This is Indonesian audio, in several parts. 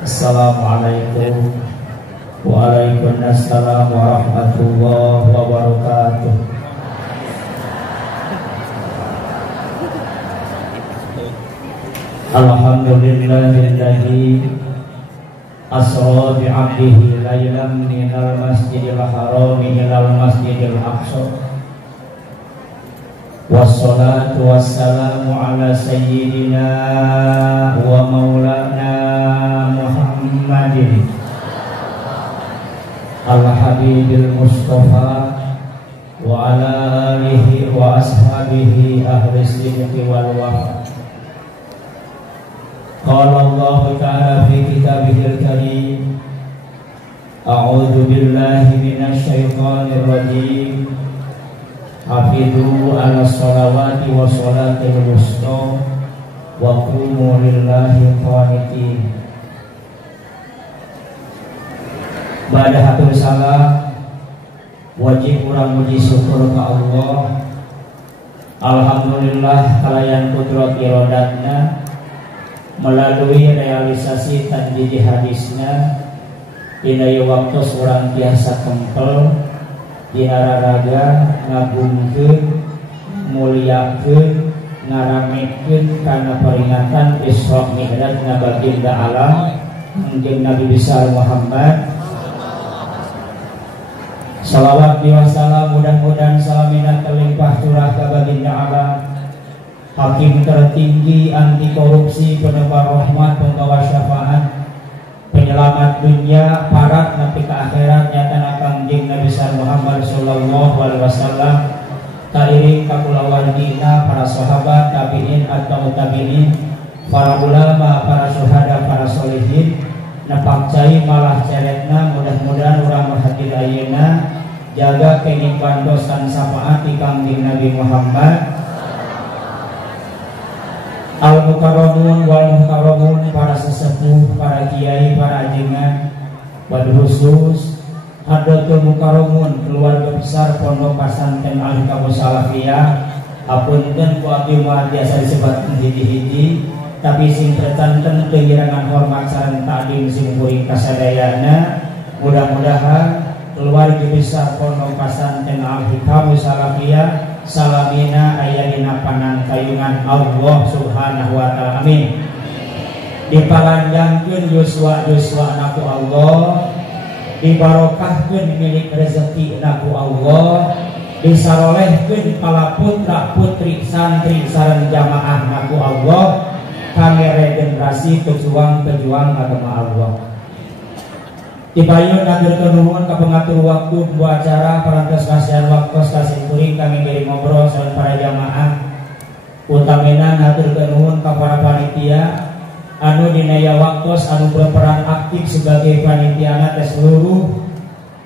Assalamualaikum Waalaikumsalam warahmatullahi wabarakatuh. Alhamdulillahilladzi asra bi'abdihi laylan minal masjidil harami ilal masjidil aqsa. Wassalatu wassalamu ala sayyidina wa maulana Muhammadin al-habibil mustafa wa ala alihi wa ashabihi ahli sidqi wal wafa. Qala Allah ta'ala fi kitabihil karim, a'udzu billahi minasy syaithanir rajim. Hafidhu ala sholawati wa sholatil wusta wa qumu lillahi qanitin. Ba'da hatur salam, wajib urang muji syukur ka Allah. Alhamdulillah kalayan kudrat irodatna melalui realisasi tanjidi hadisna dina waktu urang tiasa kempel dinararaga ngagungkeun mulyakeun ngaramekeun kana peringatan Isra Mi'raj na baginda alam jeung Nabi besar Muhammad. Salawat wa salam mudah-mudahan salamina terlimpah curah ka baginda alam, hakim tertinggi anti korupsi, penebar rahmat, penggawa syafaat, penyelamat dunia, parat nabi ke akhirat, nyata kangjeng Nabi besar Muhammad sallallahu alaihi wasallam, tairing kapulawan dina, para sahabat, tabi'in atau tabi'in, para ulama, para syuhada, para solihin, nepak cai malah ceretna. Mudah-mudahan urang hadir ayeuna jaga kenikmatan dosan syafaat di kangjeng Nabi Muhammad. Al-Mukarramun wal Mukarramun, para sesepuh, para kiai, para ajengan, khusus Hadratul Mukarramun, keluarga besar Pondok Pesantren Al-Hikam Salafiyah. Apunten ku abdi moal biasa disebut hiji-hiji, tapi sing pretanten kegirangan hormat sareng takdim sing muring kasadayana. Mudah-mudahan keluarga besar Pondok Pesantren Al-Hikam Salafiyah salamina aya dina panangkayungan Allah subhanahu wa ta'ala, amin. Dipalanjangkeun yuswa-yuswana ku Allah, dibarokahkeun milik rezeki ku Allah, disarolehkeun para putra putri santri sareng jamaah ku Allah, kangge generasi pejuang-pejuang agama Allah. Dibayun atur nuhun ka pengatur waktu dua acara parantos kasihan waktu stasiun kuring kami kirim ngobrol sareng para jamaah. Utamina atur nuhun ka para panitia anu dina waktos anu berperan aktif sebagai panitia teh seluruh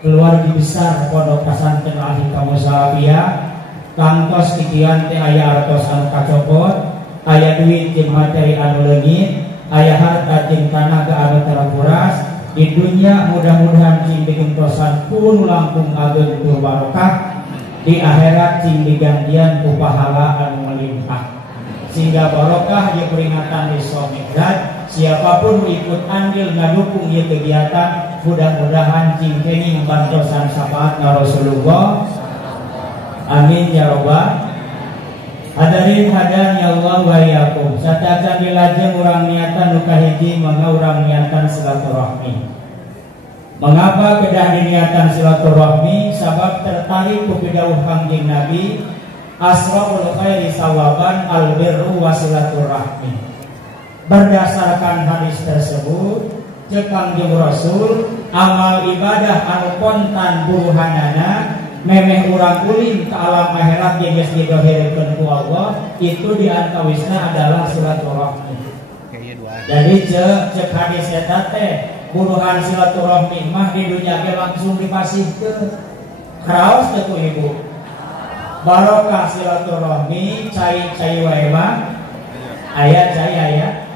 keluarga besar Pondok Pesantren Al-Hikam Salafiyah. Kangtos kikian teh aya artos anu kacopot, aya duit jeung materi anu leungit, aya harta jeung tanaga anu terakuras. Di dunia mudah-mudahan cing digentosan pun langkung ageng ku barokah, di akhirat cing digantian ku pahala anu melimpah, sehingga barokah ye peringatan Isra Mi'raj. Siapapun ikut andil ngadukung ye kegiatan, mudah-mudahan cing keni membantosan syafaat Rasulullah, amin ya rabbal. Hadirin hadani Allah wa iyyakum. Satakan bilajeng urang niatan nu kahiji mangga urang niatan silaturahmi. Mengapa kedah diniatan silaturahmi? Sabab tertarik ku pidawuh kangjeng Nabi, asra'ul khairi sawaban albirru wa silaturahmi. Berdasarkan hadis tersebut, cek kangjeng Rasul, amal ibadah anu kontan buruhanana memeh urang ulin ke alam akhirat yang geus didohirkeun ku Allah, itu diantawisna adalah silaturahmi. Jadi cek hadis eta teh buruhan silaturahmi mah di dunia ge langsung dipasihkeun. Kraos teh ku ibu. Barokah silaturahmi cai-cai wae mah aya cai aya.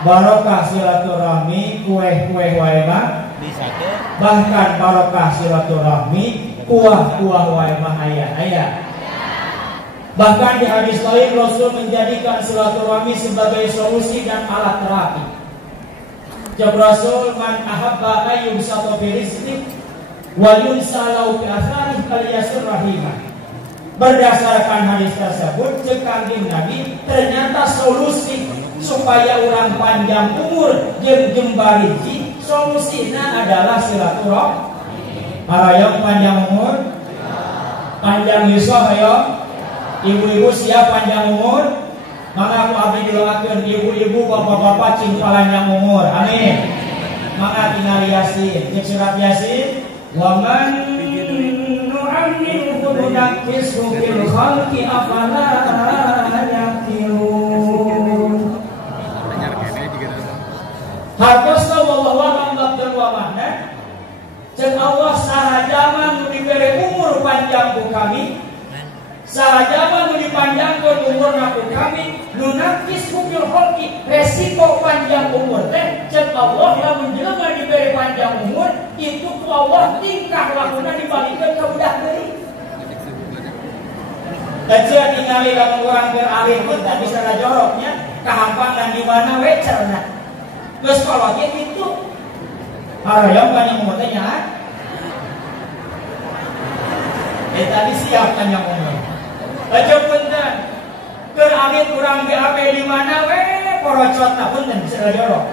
Barokah silaturahmi kue-kue wae mah bisa teh. Bahkan barokah silaturahmi kuah-kuah wae mah aya. Bahkan di hadis lain Rasul menjadikan silaturahmi sebagai solusi dan alat terapi. Jawab Rasul, man ahabba ayyub satu birizqi wa yunsalau bi atharih falyasir rahimah. Berdasarkan hadis tersebut, cekanggih Nabi ternyata solusi supaya orang panjang umur jeung jembariji solusina adalah silaturahmi. Hayang panjang umur, panjang yuswa hayang. Ibu-ibu siap panjang umur, maka aku abdi doakeun ibu-ibu, bapak-bapak cing panjang umur. Amin. Maka tinggal Yasin, cek surat Yasin, wa man nu'ammirhu nunakkishu fil khalqi afala yaqilun. Hartosna wallahu a'lam bishawab wa mahna. Cek Allah sahajaman diberi umur panjang ku kami. Sahajaman dipanjangkan umur naku kami, nunakis fil khalqi, resiko panjang umur teh cek Allah yang menjelma diberi panjang umur itu ku Allah tingkah lakuna dibalikkan ke budak deui. Kecil ningali lamun urang keur alim pun tak bisa ngajoroknya, kahampangan di mana we cerna. Geus kalau gitu. Harayam panjang umur teh nya. Tadi siap panjang umur. Baca punten, keramit kurang BAP di mana we porocot tak punten serajorok.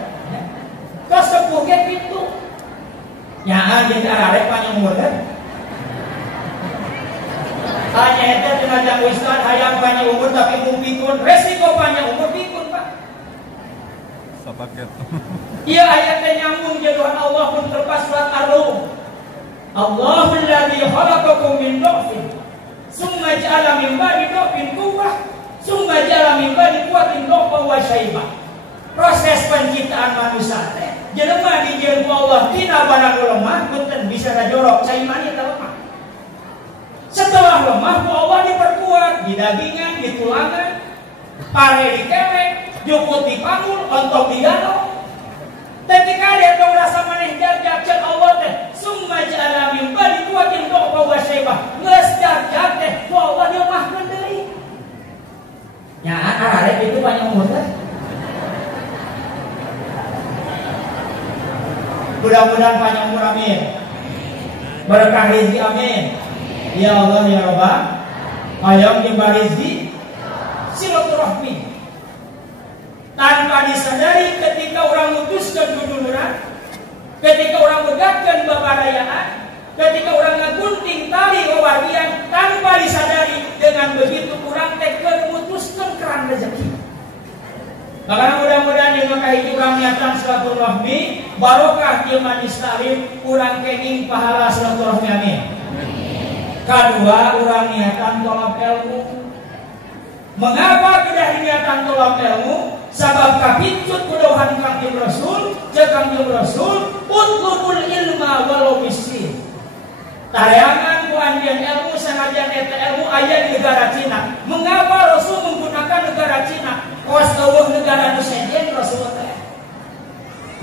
Kesepuh ke pintu, nyaan di ararek panjang umur kan? Hanya itu dengan Ustaz hayang panjang umur tapi pikun, resiko panjang umur pikun pak. Sepaket. Iya ayatnya nyambung jaduhan Allah pun terpas surat Ar-Rum. Allahul ladzi khalaqakum min dha'fin. Summa ja'ala min ba'di dha'fin quwwah, summa ja'ala min ba'di quwwatin dha'fan wa syaibah. Proses penciptaan manusia teh jelema dijieun ku Allah tina barang lemah punten bisa ngajorok cai mani teh lemah. Setelah lemah ku Allah diperkuat di dagingan, di tulangan, pare di kewek, jukut di panggul, ontok di danau. Ketika dia tahu rasa maneh jajak cek Allah teh summa ja'ala min ba'di quwwatin dha'fan wa syaibah. Geus jajak teh ku Allah diomahkeun deui. Nya arek itu panjang umur teh. Mudah-mudahan panjang umur amin. Berkah rezeki amin. Ya Allah ya Rabb. Hayang diberi rezeki silaturahmi. Tanpa disadari ketika orang mutuskan duduluran, ketika orang megahkan babarayaan, ketika orang ngagunting tali wawardian, tanpa disadari dengan begitu orang teker memutuskan keran rezeki. Maka mudah-mudahan dengan kahiji urang niatan silaturahmi, barokah ieu manis talim, urang kenging pahala silaturahmi amin. Kedua, urang niatan tolab ilmu. Mengapa kedah niatan tolab ilmu? Sabab kapincut kudohan Kangjeng Rasul, jeung Kangjeng Rasul, utlubul ilma walau miskin. Tareangan ku anjeun ilmu sanajan eta ilmu aya di negara Cina. Mengapa Rasul menggunakan negara Cina? Kawas eueuh negara nu sejen Rasul teh.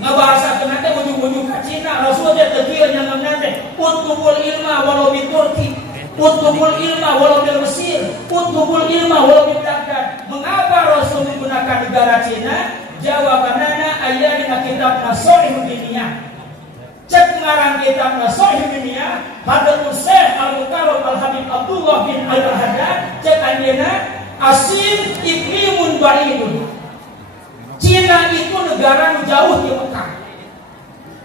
Ngabahasakeun teh ujung-ujung ka Cina, Rasul teh teu kieu nyangeunna teh utlubul ilma walau bi Turki. Utlubul ilma walau di Mesir, utlubul ilma walau di Baghdad. Mengapa Rasul menggunakan negara Cina? Jawabannya aya dina kitab Nashihud Diniyah. Cek ngarang kitab Nashihud Diniyah, Hadratus Syekh Al-Mukarram Al-Habib Abdullah bin Al-Haddad, cek anjeunna asin iklimun ba'idun. Cina itu negara nu jauh di Mekah.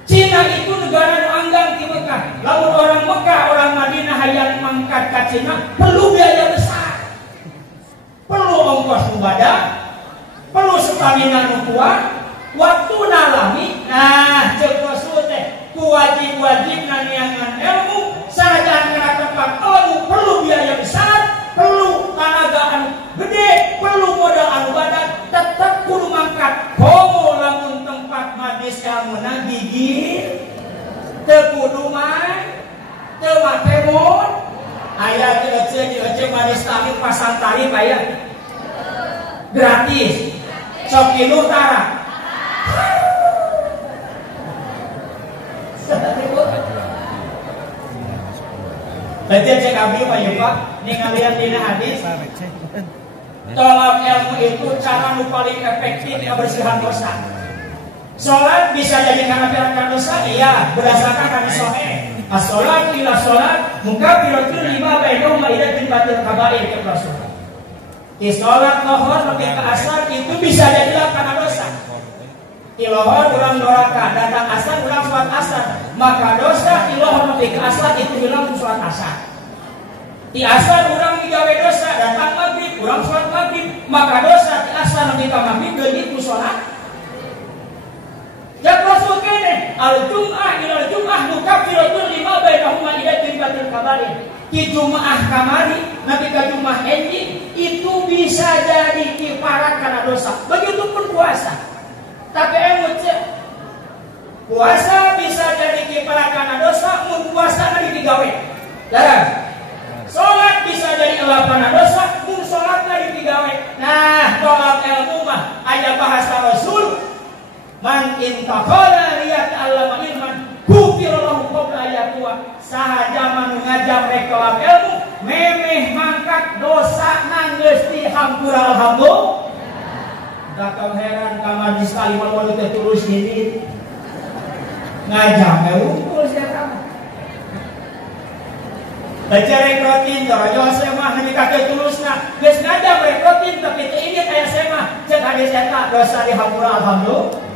Cina itu negara nu anggang di Mekah. Lalu orang Mekah, orang Madinah hayang mangkat ke Cina, perlu biaya besar, perlu ongkos mubadak, perlu stamina nu kuat, waktu nalami. Nah, cek Rasul teh wajib-wajib naniangan ilmu, sanajan kana tempat ilmu perlu biaya besar, perlu tenaga anu gede, perlu modal anu badan, tetep kudu mangkat. Komo lamun tempat majlis ilmu na gigit, teu kudu main, teu make mon. Aya di Aceh majlis taklim pasang tarif aya. Gratis. Sok kilu tara. Berarti cek abdi Pak Yupa. ngalian dina hadis. Tolak ilmu itu cara nu paling efektif kebersihan dosa. Salat bisa jadi menghapuskan dosa, iya, berdasarkan hadis sahih. As-sholatu ila sholat mukaffiratun lima bainahuma idza tinbatil kabair ke Rasul. Di sholat lohor lebih ke asar itu bisa jadilah karena dosa. Di lohor ulang doraka, datang asar ulang sholat asar, maka dosa di lohor lebih ke asar itu hilang sholat asar. Di asar ulang digawe dosa, datang maghrib ulang sholat maghrib, maka dosa di asar lebih ke maghrib itu sholat. Jak Rasul kene al-jum'ah ila al-jum'ah mukaffiratun lima bainahuma idza tinbatil kabair. Di Jumaah kamari nabi ka Jumaah enjing itu bisa jadi kifarat karena dosa. Begitupun puasa. Tapi emut puasa bisa jadi kifarat karena dosa, mun puasa tadi digawe. Larang. Salat bisa jadi elap karena dosa, mun salat tadi digawe. Nah, tolak ilmu mah aya bahasa Rasul man intaqala riyat allama ilman kufir lahu qabla ayatua. Sahaja manu ngajam reklam ilmu memeh mangkat dosa nanggeus di hampura alhamdulillah. Dakang heran ka majlis kalimat walu teh tulus gini ngajam unggul sia kamu baca rekrotin torojo semah nanti kakek tulusna geus ngajam rekrotin tapi teu inget aya semah cek hadis eta dosa di hampura alhamdulillah.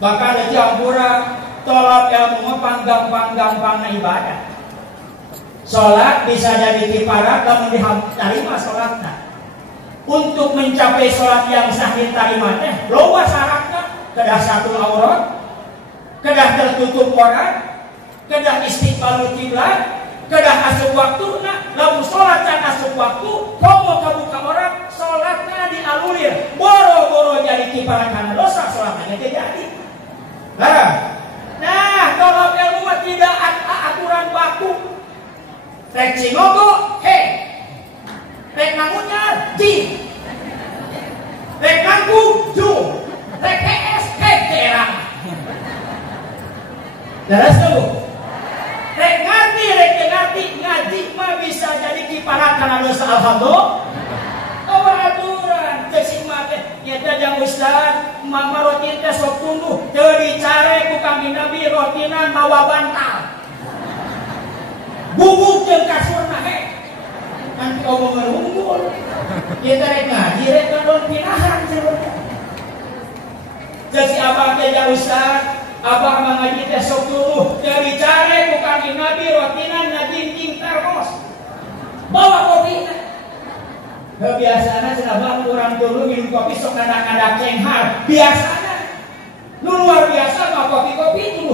Bahkan di hampura tolak ilmu panggang-panggang ibadah. Sholat bisa jadi kifarat namun diterima sholatnya. Untuk mencapai sholat yang sahih tarimatnya, loba syaratnya kedah satu aurat, kedah tertutup orang, kedah istiqbalul kiblat, kedah asup waktuna. Lalu sholat can asup waktu, komo kabuka orang, sholatnya dialulir. Boro-boro jadi kifarat karena dosa, sholatnya tidak jadi. Nah, kalau ilmu tidak aturan baku, rek cinogo, rek nangunya, di, rek nangku, ju, rek PS, terang. Jelas dulu. Rek ngerti, ngaji mah bisa jadi kifarat karena dosa alhamdulillah. Aturan cek mate nyata jang ustad mama roti teh sok tunduh teu dicare ku kang Nabi rotina mawa bantal bubuk jeung kasurna nanti omongan unggul nyata rek ngaji rek kadon pinahan cenah cek si abah teh jang ustad abah mengaji teh sok tunduh teu dicare ku kang Nabi rotina ngajingking termos bawa kopi. Biasanya senabang orang dulu minum kopi sok ngadak-ngadak cenghar. Biasanya, lu luar biasa mah kopi-kopi itu.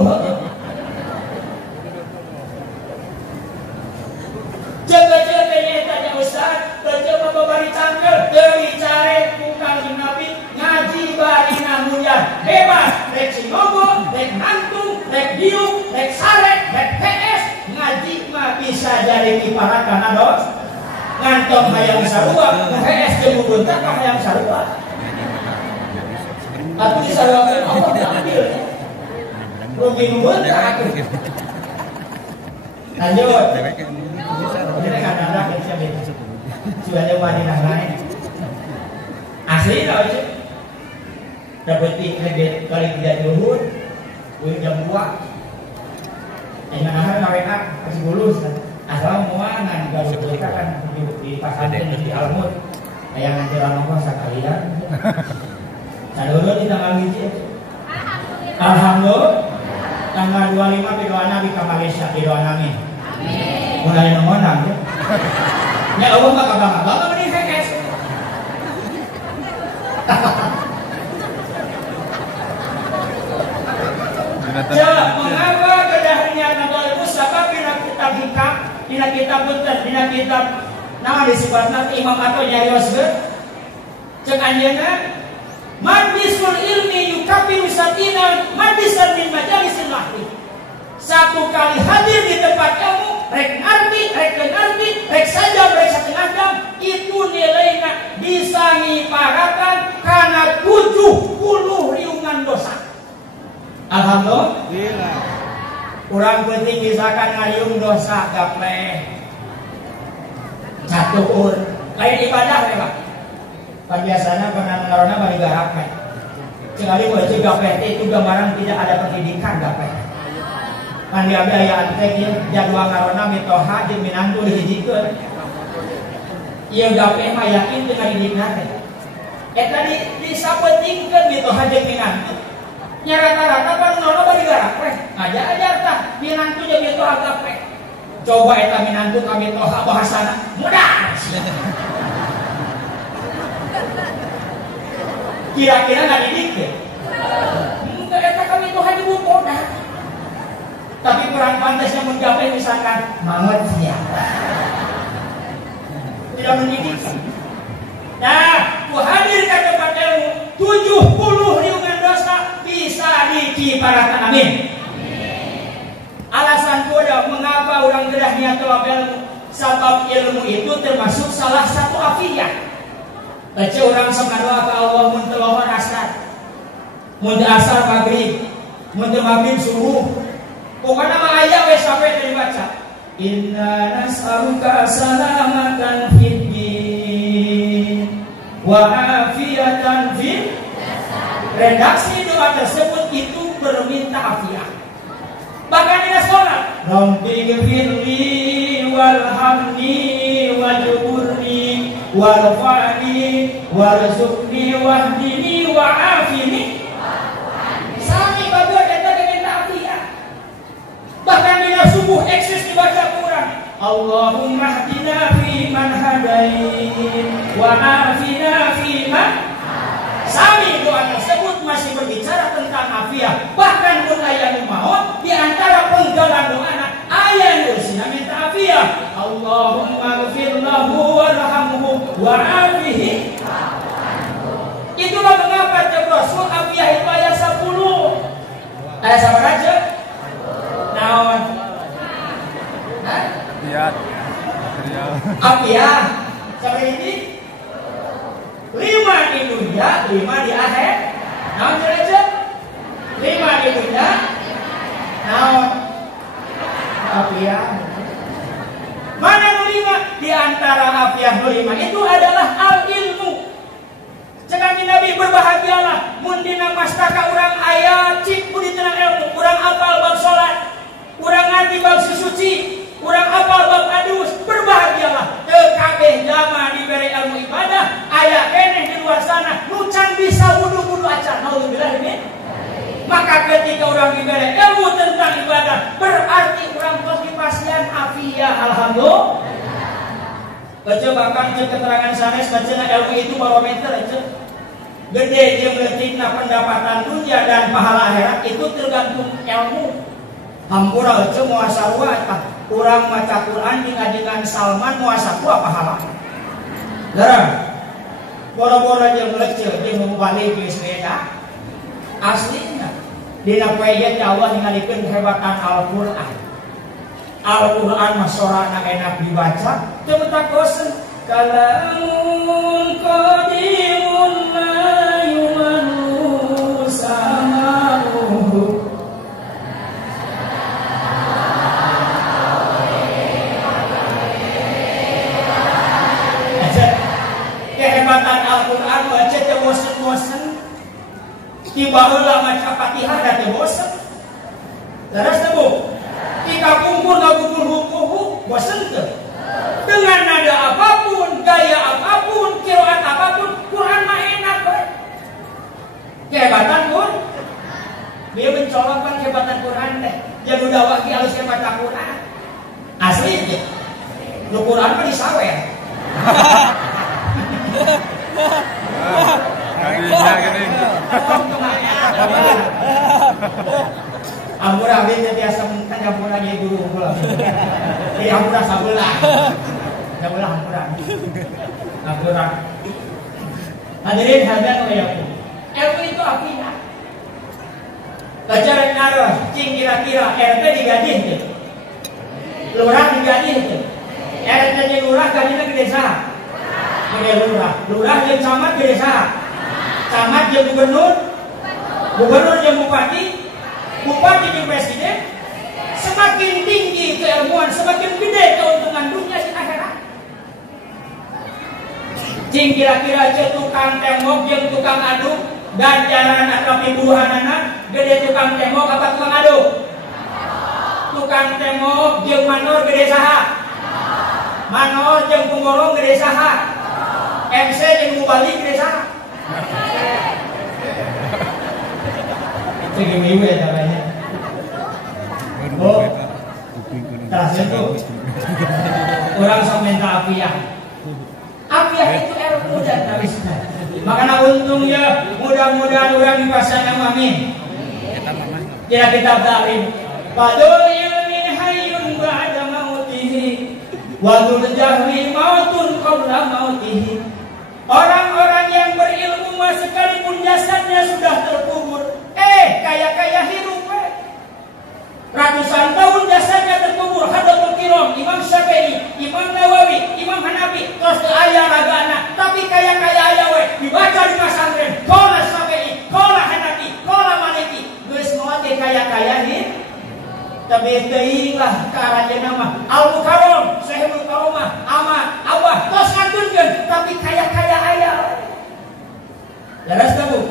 Jaga-jaganya tanya Ustaz, terjemah babari cangkel, dari care kukang Nabi ngaji bari namunyan bebas, rek sinogo, rek hantung, rek diuk, rek sarek, rek PS, ngaji mah bisa jadi kifarat karena dosa. Ngantong hayang sarua, PS jemubuntak hayang sarua. Aku di sarua Allah ambil. Rugi nubuntak. Lanjut. Ini kadang-kadang sudah nyoba di lain. Asli tau itu. Dapat kredit kali 3 duhur, jam 2. Dengan ahal kawin kasih bulus. Asal muangan kalau kita kan di pasantren di Almut yang ngancuran Allah sekalian. Sadulu di tanggal hiji. Alhamdulillah. Tanggal 25 bidoana di Malaysia bidoana amin. Mulai nongonang ya. Ya Allah mah kabang-kabang di VKS. Mengapa kedahrian Nabi Musa bila kita hikam dina kitab nama disebutna Imam atau nyarios ge cek anjeunna majlisul ilmi yukabiru satina majlisan min majalisil lahwi. Satu kali hadir di tempat ilmu rek ngarti, rek sajam, rek setengah jam itu nilainya bisa ngiparakan karena 70 riungan dosa. Alhamdulillah. Kurang penting misalkan ngayung dosa gapleh. Satuur lain ibadah ya Pak. Biasanya pernah mengarona bari garap Pak. Sekali wajib gape itu gambaran tidak ada pendidikan gape. Kan dia aya teh jadwal ngarona mitoha jeung minantu dihijikeun. Ieu gape mah yakin dengan didikna teh. Eta disapentingkeun mitoha jeung minantu. Nya rata-rata pan nono bari garap we. Ngajar tah minantu jeung mitoha gape. Coba eta minantu ka mitoha bahasana mudah. Kira-kira nggak didik deh. Enggak, eta kami itu hanya bukoda. Tapi kurang pantasnya mencapai misalkan mangut siapa. Tidak mendidik. Nah, ku hadir ke tempat ilmu 70 riungan dosa bisa diciparakan, amin. Alasan kuda mengapa orang gedah niat ilmu, sebab ilmu itu termasuk salah satu afiyah. Baca orang samadoa ke Allah mun telohor asar, mun asar maghrib, mun maghrib subuh. Pokoknya mah aya we sampai dibaca. Inna nas'aluka salamatan fid din wa afiatan fil. Redaksi doa tersebut itu berminta afiat. Bahkan di sholat, Rabbi ghfirli walhamni wajburni warfa'ni warzuqni wahdini wa'afini. Sami badua eta minta afiat. Bahkan di subuh eksis dibaca Quran. Allahumma hdina fi man hadait wa afina fi man. Sami doa tersebut masih berbicara tentang afiat. Bahkan pun ayat maut di antara penggalan doa ayat ursina minta afiat. Allahumma ghfir lahu warhamhu wa'afihi. Itulah mengapa Rasul afiat itu ayat 10. Ayat apa aja? Naon? Afiat. Afiat. Sampai ini 5 di dunia, 5 di akhir. Naon aja? 5 di dunia. Naon? Afiat. Mana nulima? Di antara afiat nulima itu adalah al-ilmu. Cekani Nabi berbahagialah mun dina mastaka urang aya cik budi tenang ilmu, urang apal bab salat, urang ngerti bab suci, urang apal bab adus, berbahagialah. Teu kabeh jama diberi ilmu ibadah, aya keneh di luar sana nu can bisa wudu-wudu acan. Alhamdulillah ini. Maka ketika orang diberi ilmu tentang ibadah, berarti orang pasien afiat. Alhamdulillah. Baca bahkan keterangan sanes baca ilmu itu barometer aja. Gede dia meletikna pendapatan dunia dan pahala akhirat itu tergantung ilmu. Hampura aja muasa tah. Urang maca Quran dengan Salman muasa pahala. Larang. Boro-boro aja meleceh dia mau balik ke sepeda. Aslinya dina poeget Allah ningalikeun kehebatan Al-Qur'an. Al-Qur'an mah sorana enak dibaca, teu tak bosen. Kalamun qadimun la yumanu samahu. Kehebatan Al-Qur'an baca teu bosen-bosen. Tiba heula maca Fatihah da teu bosen. Leres teu Bu? Tika kumpul ngagugul hukuhu bosen teu? Dengan nada apapun, gaya apapun, qiraat apapun, Quran mah enak we. Kehebatan Quran. Dia mencolokkan kehebatan Quran teh. Jeung udah waki alus ke baca Quran. Asli teh. Nu Quran mah disawer. Kadinya gini. Ampura abis biasa kan ampura dia guru pula. Jadi ampura sabelah. Sabelah ampura. Ampura. Hadirin hadirin wayakum. Ilmu itu apinya. Baca naros, cing kira-kira RT digaji teh. Lurah digaji teh. RT nya lurah gajinya gede sah. Gede lurah. Lurah jeung camat gede sah. Camat jeung gubernur. Gubernur jeung bupati. Bupati dan presiden. Semakin tinggi keilmuan, semakin gede keuntungan dunia di akhirat. Cing kira-kira ce tukang tembok jeung tukang aduk ganjaran tapi buruhanana gede tukang tembok apa tukang aduk? Tukang tembok jeung manor gede saha? Manor jeung pungorong gede saha? MC jeung mubalik gede saha? Itu giveaway namanya. Oh, terasa itu orang sok minta apiah. Apiah itu ilmu dan karisma. Makanya untungnya mudah-mudahan orang dipasang yang amin. Kira kitab taklim. Badul ilmi hayyun ba'da mautihi wa dzul jahli mautun qabla mautihi. Orang-orang yang berilmu sekalipun jasadnya sudah terkubur, kaya-kaya hidup. Ratusan tahun jasadnya terkubur. Hadatul Kiram, Imam Syafi'i, Imam Nawawi, Imam Hanafi, terus ke ayah ragana. Tapi kaya-kaya ayah we dibaca di pesantren. Qala Syafi'i, qala Hanafi, qala Maliki. Geus moal teh kaya-kaya nih. Tapi teuing lah karanya nama Al-Mukarram, Syekhul Kaumah, ama Abah tos ngaturkeun, tapi kaya-kaya ayah. Leres kamu?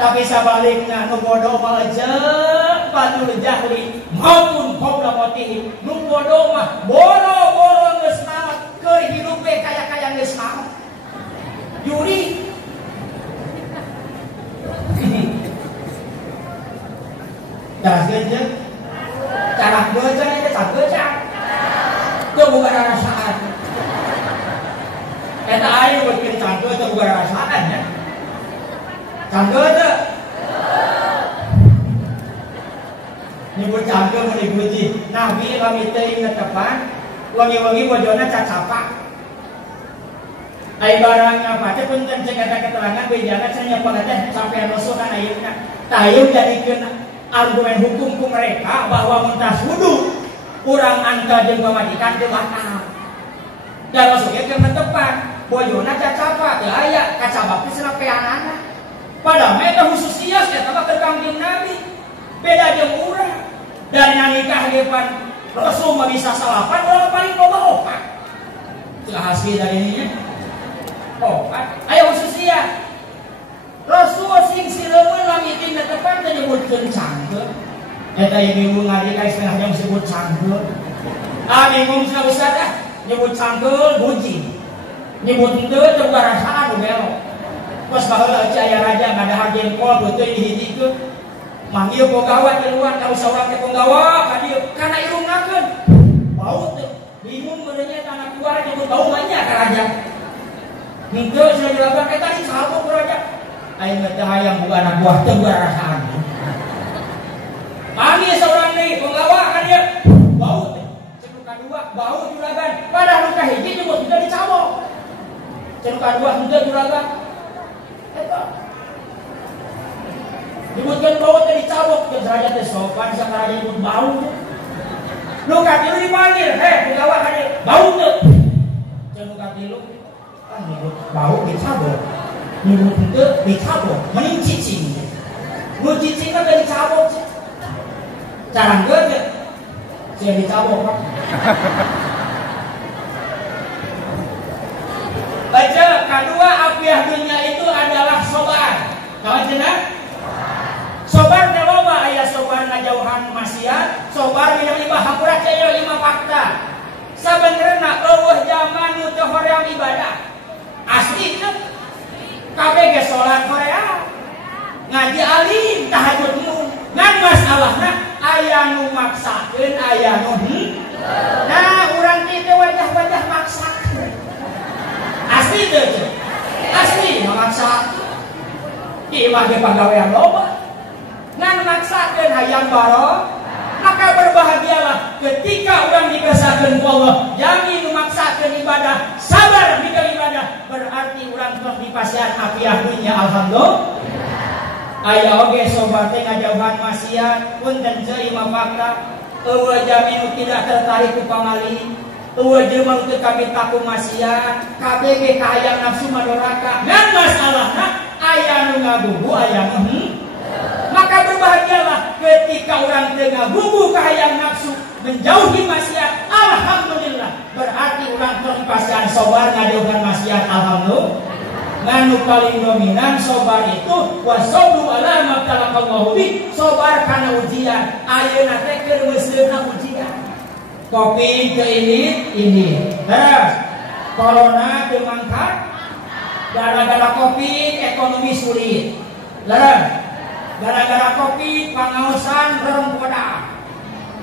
Tapi sabalikna nu bodoh mah jeung badul jahli maupun qabla mautihi. Nu bodoh mah boro-boro geus naot keur hidup we kaya-kaya geus naot. Juri. Daskeun jeung cara beca eta cageca. Teu boga rasaan. Eta aya bikin cangge teu boga rasaan ya. Cangge teu? Nyebut cangge mun dipuji. Nabi kami teh netepan wangi-wangi bojona cacapak. Ai barang apa teh punten cek ada keterangan bejana cenah pengateh sampai rasul kana ayeuna. Tah ieu jadikeun argumen hukum ku mereka bahwa mun tas wudu urang angka jeung pamadikan teu batal. Da rasul ge keur netepan bojona cacapak teu aya kacabak teh cenah peanana. Padahal mereka khususnya eta mah kekangjeng Nabi. Beda jeung urang. Dan yang nikah depan Rasul mah bisa salapan orang paling loba opat. Itu hasil dari ini. Opat. Ayo khususnya. Rasul sing sileumeun lamitin netepan teh nyebutkeun cangge. Eta ieu ngadi ka istilah yang disebut cangge. Bingung cenah ustaz ah. Nyebut cangge buji. Nyebut teu teu rasaan nu belok. Pas baheula aya raja ngadahar jengkol beuteung dihijikeun. Manggil penggawa keluar kalau seorang teh penggawa ka dieu kana irungnakeun. Bau teh bingung benernya tanah keluar nyebut bau banyak ka raja. Henteu sudah dilakukan eta dicabok ku raja. Aing teh hayang boga anak buah teu rasaan. Manggil seorang deui penggawa ka dieu. Bau teh. Cek kadua bau juragan. Padahal nu kahiji nyebut teu dicabok. Cek kadua henteu juragan. Disebutkan bau tadi cabok jeung saja teh sopan sakaraja nyebut bau. Nu katilu dipanggil, penggawa kadieu, bau teu? Jeung nu katilu nyebut bau dicabok. Nyebut teu dicabok, mending cicing. Nu cicing teh dicabok. Caranggeun teh. Sia dicabok. Baca kedua apiah dunia itu adalah sobar. Kawan cenah? Sobar teh loba aya sobar ngajauhan maksiat, sobar minang lima hampura teh 5 fakta. Sabenerna eueuh jaman nu teu hoream ibadah. Asli teh kabeh ge salat hoream. Ngaji alim tahajud mun. Ngan masalahna aya nu maksakeun aya nu Nah, urang kitu wajah-wajah maksakeun. Asli teh. Asli memaksa. Ieu mah ge pagawean loba. Ngan maksakeun hayang baro, maka berbahagialah ketika orang dikesakeun ku Allah. Jami nu maksakeun ibadah, sabar dikeun ibadah, berarti urang tos dipasihan apiah dunya alhamdulillah. Aya oge sobat teh ngajauhan maksiat, punten ceui mah fakta. Eueuh jami nu tidak tertarik ku pamalih. Eueuh jelema teu kaminta ku maksiat, kabeh ge kahayang nafsu madoraka. Ngan masalahna aya nu ngagugu aya nu maka berbahagialah ketika orang tengah gugu kahayang nafsu menjauhi maksiat. Alhamdulillah berarti urang perpasian sobar ngadogan maksiat alhamdulillah. Nganu paling dominan sobar itu wasobru ala mabtalaqallahu bi, sobar kana ujian. Ayeuna teh keur meuseuhna ujian. Kopi ke ini. Terus corona teu mangkat gara-gara Covid ekonomi sulit. Terus gara-gara Covid pangaosan rerengkoda.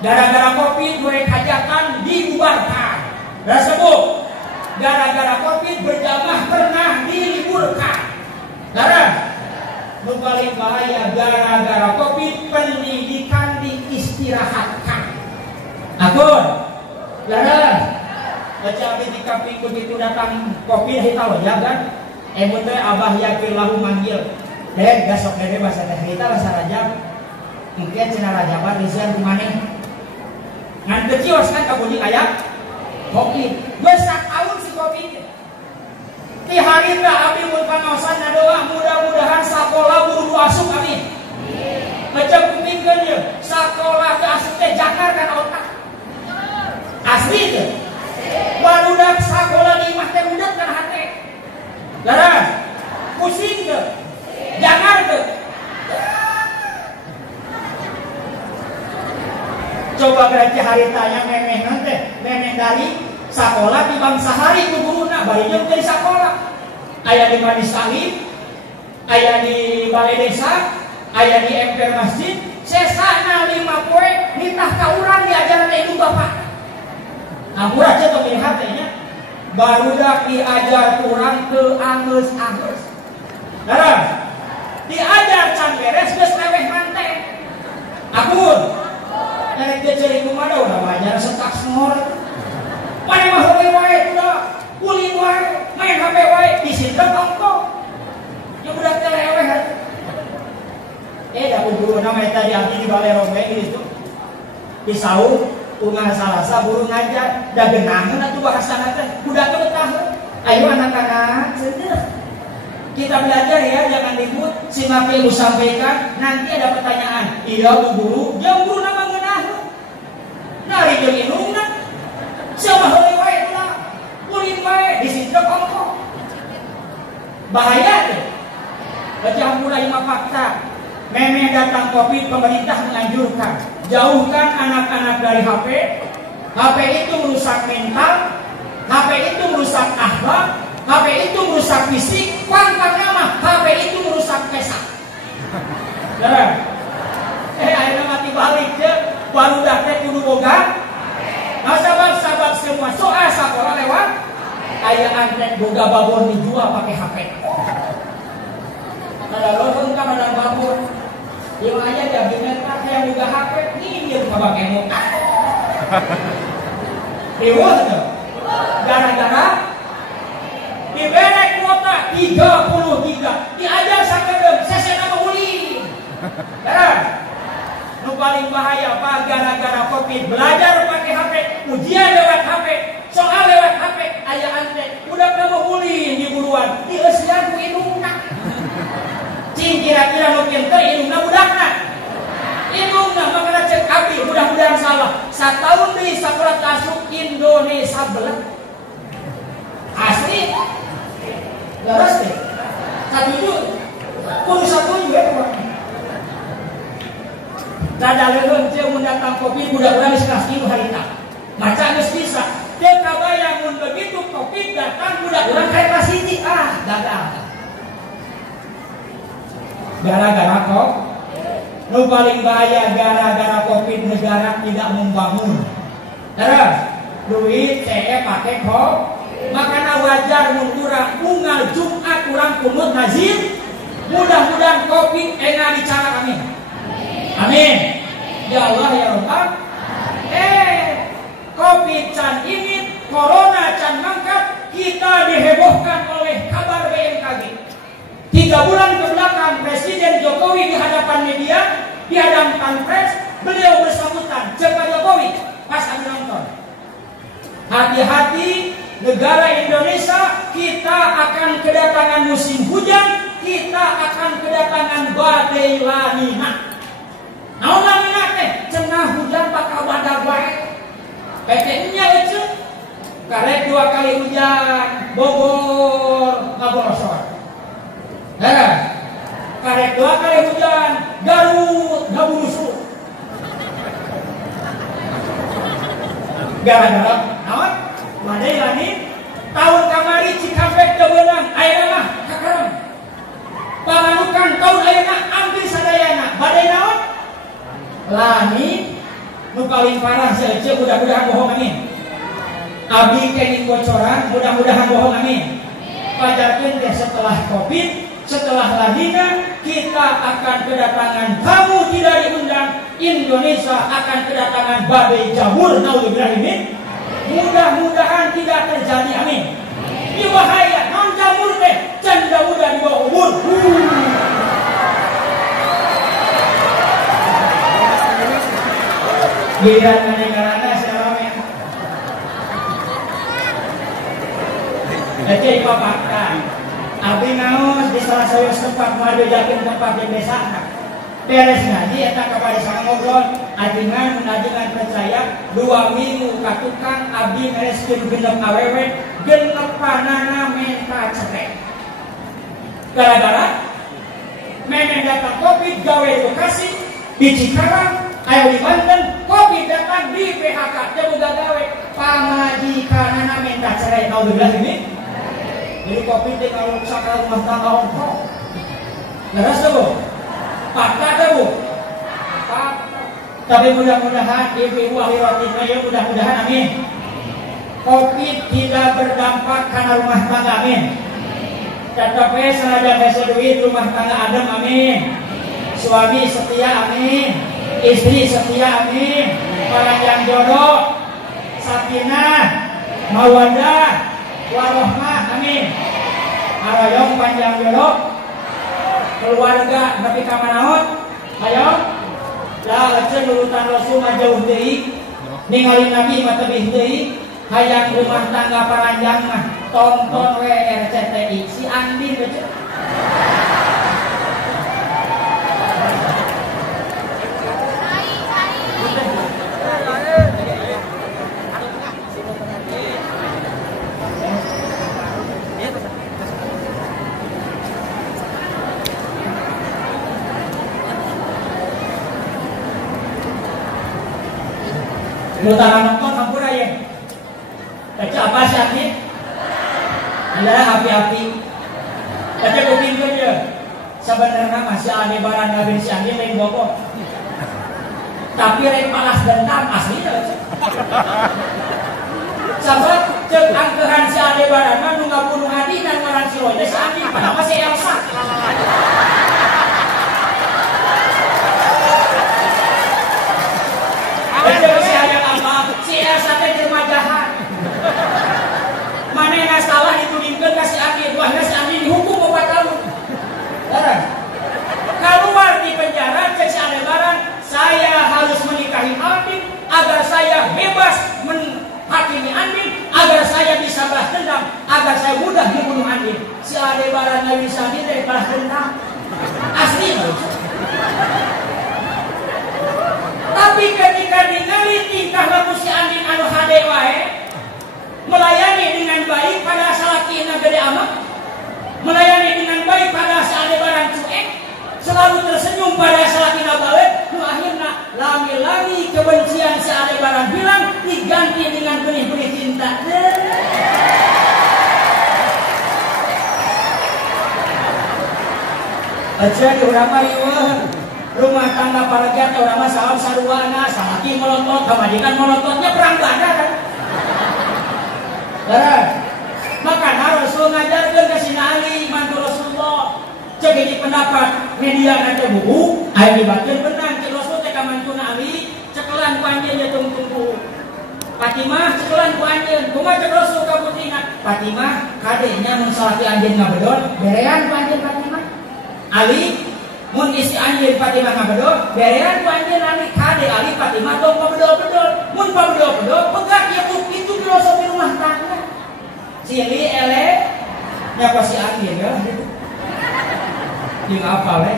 Gara-gara Covid goreng hajatan dibubarkan. Tersebut gara-gara Covid berjamaah pernah diliburkan. Terus nu paling bahaya gara-gara Covid pendidikan diistirahatkan. Akur, terus baca di kampung begitu datang Covid hitaw ya kan? Emun teh abah yakin lahu manggil. Dek gasok dede bahasa teh kita bahasa Rajab. Mungkin cina Rajaban risian kumaneh. Ngan kecios kan kabunyi aya Covid. Besak tahun si Covid. Ti hari teh abdi mun pangaosan doa mudah-mudahan sakola buru asup amin. Macam kupingkeun ye, sakola teh asup teh jangar kan otak. Asli teh. Barudak sakola di imah teh budak kan hate. Laras. Pusing teh. Jangar teh. Coba berarti hari tanya memeh nanti, memeh dari sekolah di bangsa hari ku guruna bari jeung dari sekolah. Aya di Manis Salim, aya di balai desa, aya di emper masjid, sesana 5 poe nitah ka urang diajaran ibu bapak. Ampura teh tong lihat teh nya. Barudak diajar urang teu angeus-angeus. Laras. Diajar can beres geus leweh manteh. Ampun. Nek dia cari kumaha udah wajar setak semor. Mane mah HP wae udah kuling wae, main HP wae disinten ongko. Ya udah teleweh. Da guru nama eta di abdi di balai robe gitu. Pisau ungah salasa buru ngajar da geunaheun atuh bahasana teh. Budak teh betah. Ayo anak-anak, seuneu. Kita belajar ya, jangan ribut. Simak yang sampaikan, nanti ada pertanyaan. Iya bu guru, jam guru nama ngeunaheun. Nari jeung indungna. Siapa heuli wae ulah. Kulit wae disintek ongko. Bahaya teh. Baca mulai 5 fakta. Memeh datang Covid, pemerintah menganjurkan jauhkan anak-anak dari HP. HP itu merusak mental, HP itu merusak akhlak, HP itu merusak fisik, pangkat nama HP itu merusak pesak. Benar? Akhirnya mati balik je, baru dak kudu boga. Nah sahabat-sahabat semua soal sekolah lewat, aya antek boga babon dijual pakai HP. Ada lohong kan ada babon. Yang aja jabingan yang boga HP, nyindir ka bake muka. Rewah tuh. Gara-gara diberek kuota 33 diajar sakadem sesena menguli. Benar? Nu paling bahaya apa? Gara-gara Covid belajar pakai HP, ujian lewat HP, soal lewat HP, aya ante udah nama menguli di buruan di eusian ku indungna. Cing kira-kira mungkin teh indungna budakna. Indungna makana cek abdi mudah-mudahan salah. Satahun deui sakola tasuk Indonesia belah. Asli. Laras deh. Satuju. Kudu satuju ya, Pak. Kada leureun teh mun datang Covid budak-budak geus kelas 3 harita. Maca geus bisa. Teu kabayang mun begitu Covid datang budak-budak kayak kelas 1. Gagal. Gara-gara kok nu paling bahaya gara-gara Covid negara tidak membangun. Terus duit CE pakai kok. Makanya wajar mun urang unggal Jumat urang kunut nazir. Mudah-mudahan Covid enak dicara amin. Amin. Ya Allah ya Rabb. Covid can ini, corona can mangkat, kita dihebohkan oleh kabar BMKG. 3 bulan kebelakang Presiden Jokowi di hadapan media, di hadapan pers, beliau bersambutan, Pak Jokowi, pas kami nonton. Hati-hati negara Indonesia, kita akan kedatangan musim hujan, kita akan kedatangan badai La Nina. Naon La Nina teh? Cenah hujan bakal badag wae. PT-nya ece. Karek 2 kali hujan, Bogor ngagosor. Karek 2 kali hujan, Garut ngabunusu. Gara-gara naon? Wadai lani tahun kamari Cikampek teu beunang, ayeuna mah kakarem. Panganukan tahun ayeuna ambil sadayana, badai naon? Lani nu paling parah saeuceu mudah-mudahan bohong amin. Abdi kening bocoran, mudah-mudahan bohong amin. Pajarkeun teh setelah Covid, setelah ladina kita akan kedatangan tamu tidak diundang. Indonesia akan kedatangan badai jamur, naudzubillah min. Mudah-mudahan tidak terjadi, amin. Ieu bahaya, non jamur teh canda muda di bawah umur. Giliran manengarana sarame. Ece papakan. Abdi naos di salah satu tempat ngabejakeun tempat di desa. Beres ngaji eta kabari sama ngobrol, ajengan percaya 2 minggu ka tukang abdi ngareskeun genep awewe, genepanana menta cerai. Gara-gara memang datang Covid gawe edukasi di Cikarang, ayo di Banten, Covid datang di PHK, teu boga gawe, pamajikanana menta cerai. Naudzubillah ini. Jadi Covid teh kalau sakal rumah tangga ongkong. Leres teh, Bu? Patah teh, Bu? Tapi mudah-mudahan ibu-ibu ahli rotina ya, mudah-mudahan amin. Covid tidak berdampak karena rumah tangga, amin. Tetapi senada besa duit rumah tangga adem, amin. Suami setia, amin. Istri setia, amin. Panjang jodoh, sakinah, mawaddah, warohmah, amin. Aroyong panjang jodoh, keluarga tapi kamanaon, ayo. Lah aja nurutan Rasul jauh deui, ningali Nabi mah tebih deui, hayang rumah tangga paranjang mah tonton we RCTI si Andin baca. Mutara nonton hampura ya. Baca apa sih Andi? Adalah api-api. Baca kupingkeun ya. Sebenarnya masih ada barang Nabi si Andi lain bokok. Tapi rek palas dendam asli ya. Sahabat cek angkehan si Ade barang nu ngabunuh Adi dan ngaran si Roy si Andi padahal masih Elsa. Si Elsa teh jelema jahat. Manehna salah ditudingkeun ka si Andi, duahna si Andi dihukum 4 tahun. Darah. Keluar di penjara cek si Aldebaran, saya harus menikahi Andi agar saya bebas menghakimi Andi, agar saya bisa balas dendam, agar saya mudah membunuh Andi. Si Aldebaran enggak bisa balas dendam. Asli. Tapi ketika ningali tingkah laku si Andin anu hade wae, melayani dengan baik pada salakina gede amat, melayani dengan baik pada si Aldebaran cuek, selalu tersenyum pada salakina balik, akhirnya lami-lami kebencian si Aldebaran hilang diganti dengan benih-benih cinta. Aja di urang mah rumah tangga paragat orang mah salam saruana, salaki melotot, kamajikan melototnya perang badar kan. Makanya Rasul ngajarkeun ka Sina Ali mantu Rasulullah. Cek hiji pendapat media nanti buku, aya dibakeun benang cek Rasul teh ka mantuna Ali, cekelan ku anjeun ya tunggu. Fatimah cekelan ku anjeun, kumaha cek Rasul ka putrina? Fatimah kadenya mun salaki anjeun ngabedon, berean ku anjeun Fatimah. Ali mun isi anjeun Fatimah ngabedol, berean ku anjeun Ali kade Ali Fatimah tong pabedol-bedol. Mun pabedol-bedol pegak ya itu filosofi rumah tangga. Cili ele nya pasti anjeun ya. Jeung apa we?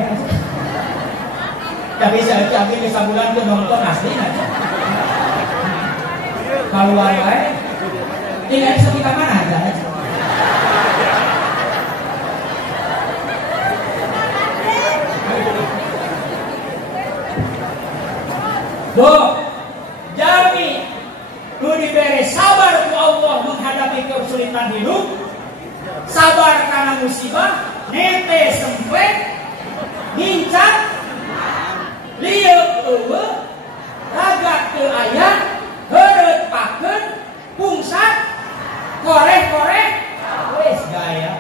Tapi saya cabi di sabulan ke nonton asli aja. Keluar wae. tinggal sepi ka mana aja. Bu, jami lu diberi sabar ku Allah menghadapi kesulitan hidup, sabar karena musibah, nete sempet, ngincak, liuk eueuh, ragak teu aya, heureut pakeun, pungsat, koreh-koreh, wes gaya.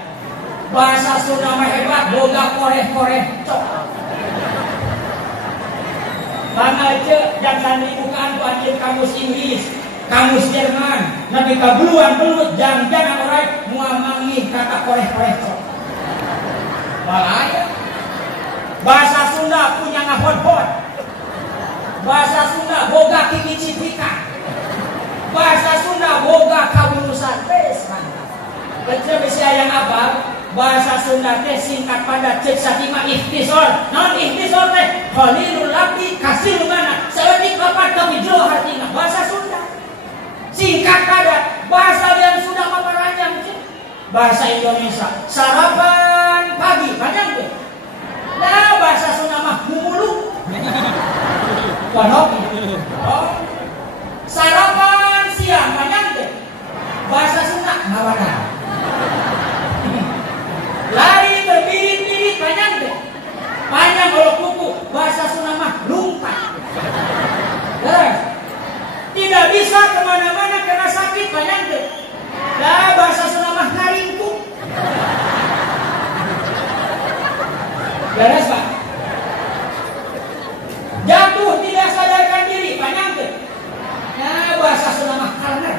Bahasa Sunda mah hebat, boga koreh-koreh cok. Bangga aja jangan dibukaan ku anjeun kamus Inggris, kamus Jerman, nabi kabuluan belut jangan orang mual manggih kata koreh-koreh cok. Balaya. Bahasa Sunda punya ngahot-hot. Bahasa Sunda boga kiki-cipika. Bahasa Sunda boga kabulusan tes mantap. Kecil bisa yang apa? Bahasa Sunda teh singkat padat cek satima ikhtisor. Non ikhtisor teh qalilul labdi kasil mana? Saeutik papat tapi jero hartina. Bahasa Sunda singkat padat. Bahasa yang sudah paparanjang cek. Bahasa Indonesia sarapan pagi panjang tuh. Nah bahasa Sunda mah mulu. Pondok. Oh. Sarapan siang panjang tuh. Bahasa Sunda ngawana. Lari berbirit-birit panjang deh. Panjang kalau kuku. Bahasa Sunda mah lumpat. Tidak bisa kemana-mana karena sakit panjang deh. Nah bahasa Sunda mah ngaringkuk. Beres pak. Jatuh tidak sadarkan diri panjang deh. Nah bahasa Sunda mah kalner.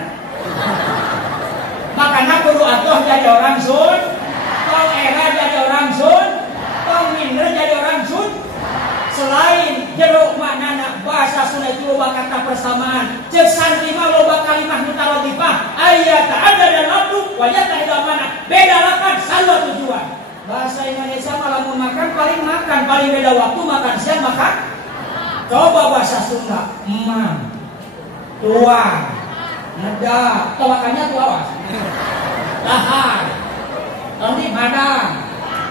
Makanya kudu atuh jadi orang Sun. Tong era jadi orang Sun, tong minder jadi orang Sun. Selain jeruk manana bahasa Sunda itu loba kata persamaan. Cek santri mah loba kalimah mutaradifah. Ayat ada dan abdu wajah tak mana. Beda lapan selalu tujuan. Bahasa Indonesia malah mau makan paling beda waktu makan siang makan. Coba bahasa Sunda, emang, tuang, neda, tawakannya tuh awas, lahar. Nanti madang,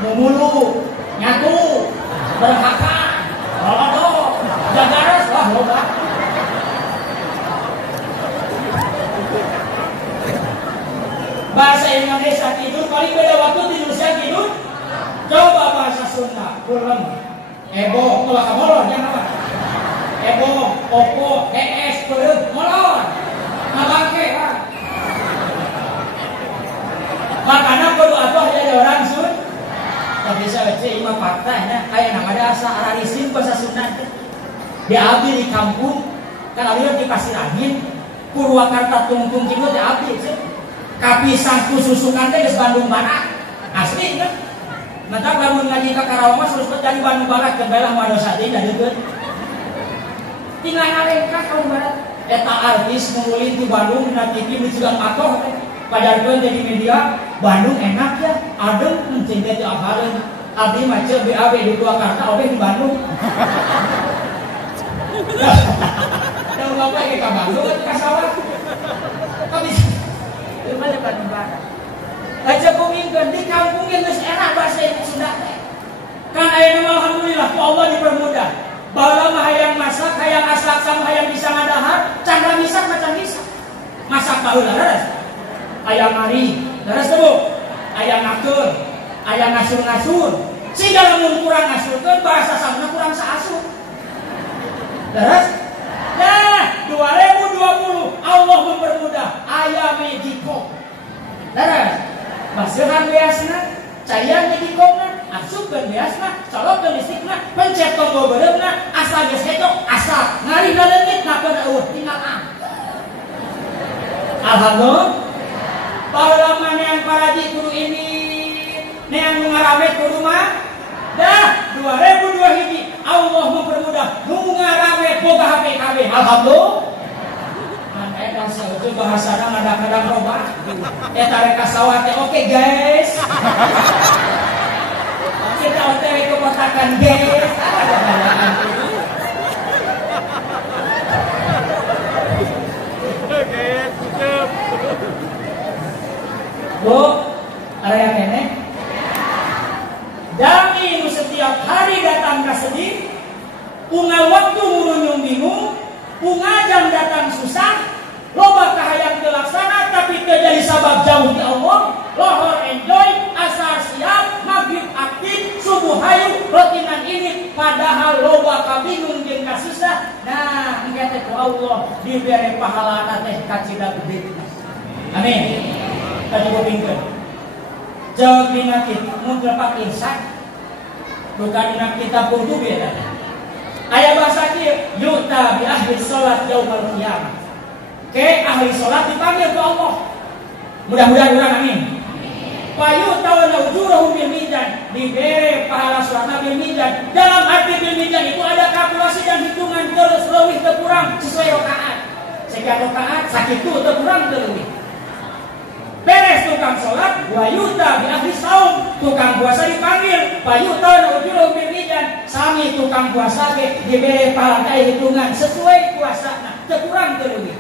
memulu, nyatu, berhakan, lolodo, jagares, wah loba. Bahasa Indonesia tidur, paling beda waktu tidur siang tidur. Coba bahasa Sunda, kurang. Ebo, tolak molor, jangan apa. Ebo, opo, perut, molor. Nabangke, kan. Makanya kudu atuh jadi orang Sun. Tapi saya baca imam faktanya kayak namanya asa ararisin bahasa Sunda. Di abdi di kampung kan abdi di Pasir Angin, Purwakarta tungtung kieu teh abdi sih. Kapisah ku susukan teh geus Bandung Barat. Asli kan. Mantap lamun ngaji ka Karawang terus jadi Bandung Barat ke belah madosa teh da deukeut. Tinggal nalengka ka Barat. Eta artis ngulin di Bandung dina TV di Cigang Atoh teh. Padahal jadi media Bandung enak ya, adem mencintai tiap hari. Abdi macam BAB di Purwakarta, oke di Bandung. Tahu apa yang ke Bandung kan ke sawah. Tapi di mana Bandung Barat? Aja kumingkeun di kampung yang geus enak bahasa Sunda. Kan aya nama alhamdulillah ku Allah dipermudah. Baheula mah hayang masak, hayang asak sama hayang bisa ngadahar, canda misak macam misak. Masak baheula leres. Ayam mari, terus tuh, ayam ngatur, ayam ngasur-ngasur. Sehingga lamun kurang ngasurkeun bahasa Sunda kurang saasur. Terus, nah 2020 Allah mempermudah ayam mediko. Terus, basuhan beasna, cayan medikona, asupkeun beasna, colokkeun listrikna, pencet tombol beureumna, asal geus hetok, asal ngarihna leungit nakeun eueuh tinggal ang. Alhamdulillah. Pahlawan yang paraji kudu ini neang ngarame kudu mah dah 2002 hiji Allah mempermudah ngarame boga HP KB alhamdulillah. Kan eta saueuh bahasana kadang-kadang robah. Eta rek sawah teh oke guys. Kita OTW ke kotakan guys. sedih, unggal waktu murun bingung, unggal jam datang susah, loba kahayang terlaksana tapi terjadi sabab jauh di Allah, lohor enjoy, asar siap, maghrib aktif, subuh hayu, rotinan ini, padahal loba kabingung jeung kasusah. Nah, engke ku Allah dibere pahala teh kacida gede. Amin. Tadi kupingkeun. Jawab dina kitu mun lepak irsyad. Bukan dina kitab kudu beda. Aya bahasa kieu, yuta bi ahli salat yaumul qiyamah. Ke ahli salat dipanggil ke Allah. Mudah-mudahan urang amin. Payu tawalla ujurahum bil mizan, dibere pahala salat bil mizan. Dalam arti bil mizan itu ada kalkulasi dan hitungan terus leuwih teu kurang sesuai rakaat. Sekian rakaat sakitu teu kurang teu leuwih. Beres tukang sholat, wayuta bi ahli saum, tukang puasa dipanggil, wayuta ujurahum bil mizan, sami tukang puasa ge dibere pahala hitungan sesuai puasana, teu kurang teu leuwih.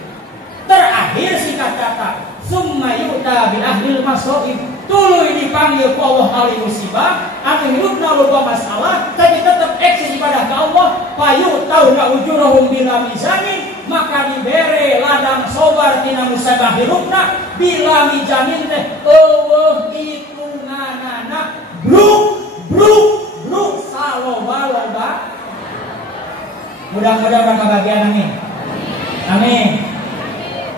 Terakhir singkat kata, summa yuta bi ahli masaib, tuluy dipanggil ku Allah ahli musibah, anu hidupna loba masalah, tapi tetap eksis ibadah ka Allah, wayuta ujurahum bila mizanin, maka dibere ladang sobar tina musibah hirupna bila mijamin teh eueuh hitunganana bruk saloba. Mudah-mudahan kebahagiaan amin. Amin.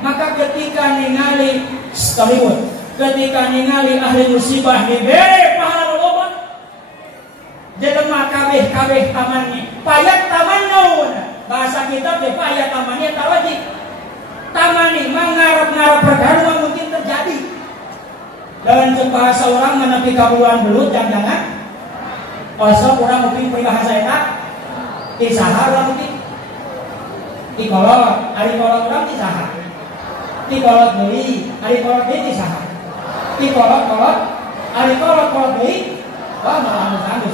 Maka ketika ningali Hollywood, ketika ningali ahli musibah dibere pahala loba, jelema kabeh tamannya payat taman naon. Bahasa kita teh payat tamannya tawajib. Tamani mangarap-ngarap perkara mungkin terjadi. Dan bahasa orang menepi kabuluan belut jangan-jangan. Osok orang mungkin peribahasa eta. Isaha orang mungkin. Tikolot, ari kolot orang isaha. Tikolot deui, ari kolot deui isaha. Tikolot, ari kolot deui. Wah, malah anu-anu.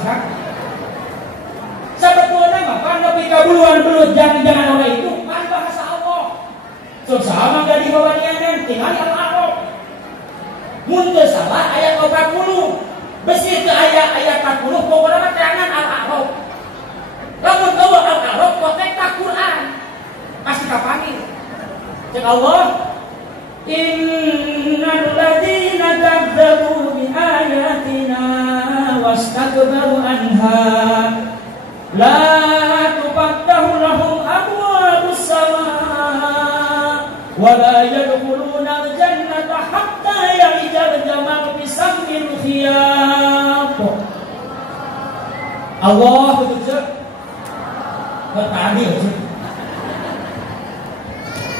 Sebetulnya mah kan nepi kabuluan belut jangan orang itu kan bahasa Allah. Sama gak dibawanianan tinggali al-Arab. Mun teu salah ayat 40. Besi teu aya ayat 40 pokona terangan al-Arab. Lamun eueuh al-Arab kotek ka Quran. Pasti kapanggil. Cek Allah, innal ladzina kadzdzabu bi ayatina wastakbaru anha la tufattahu lahum abwabus samaa wa la yadkhuluna al-jannata hatta yalijal jamal fi sammil khiyat. Allah betul bertadil.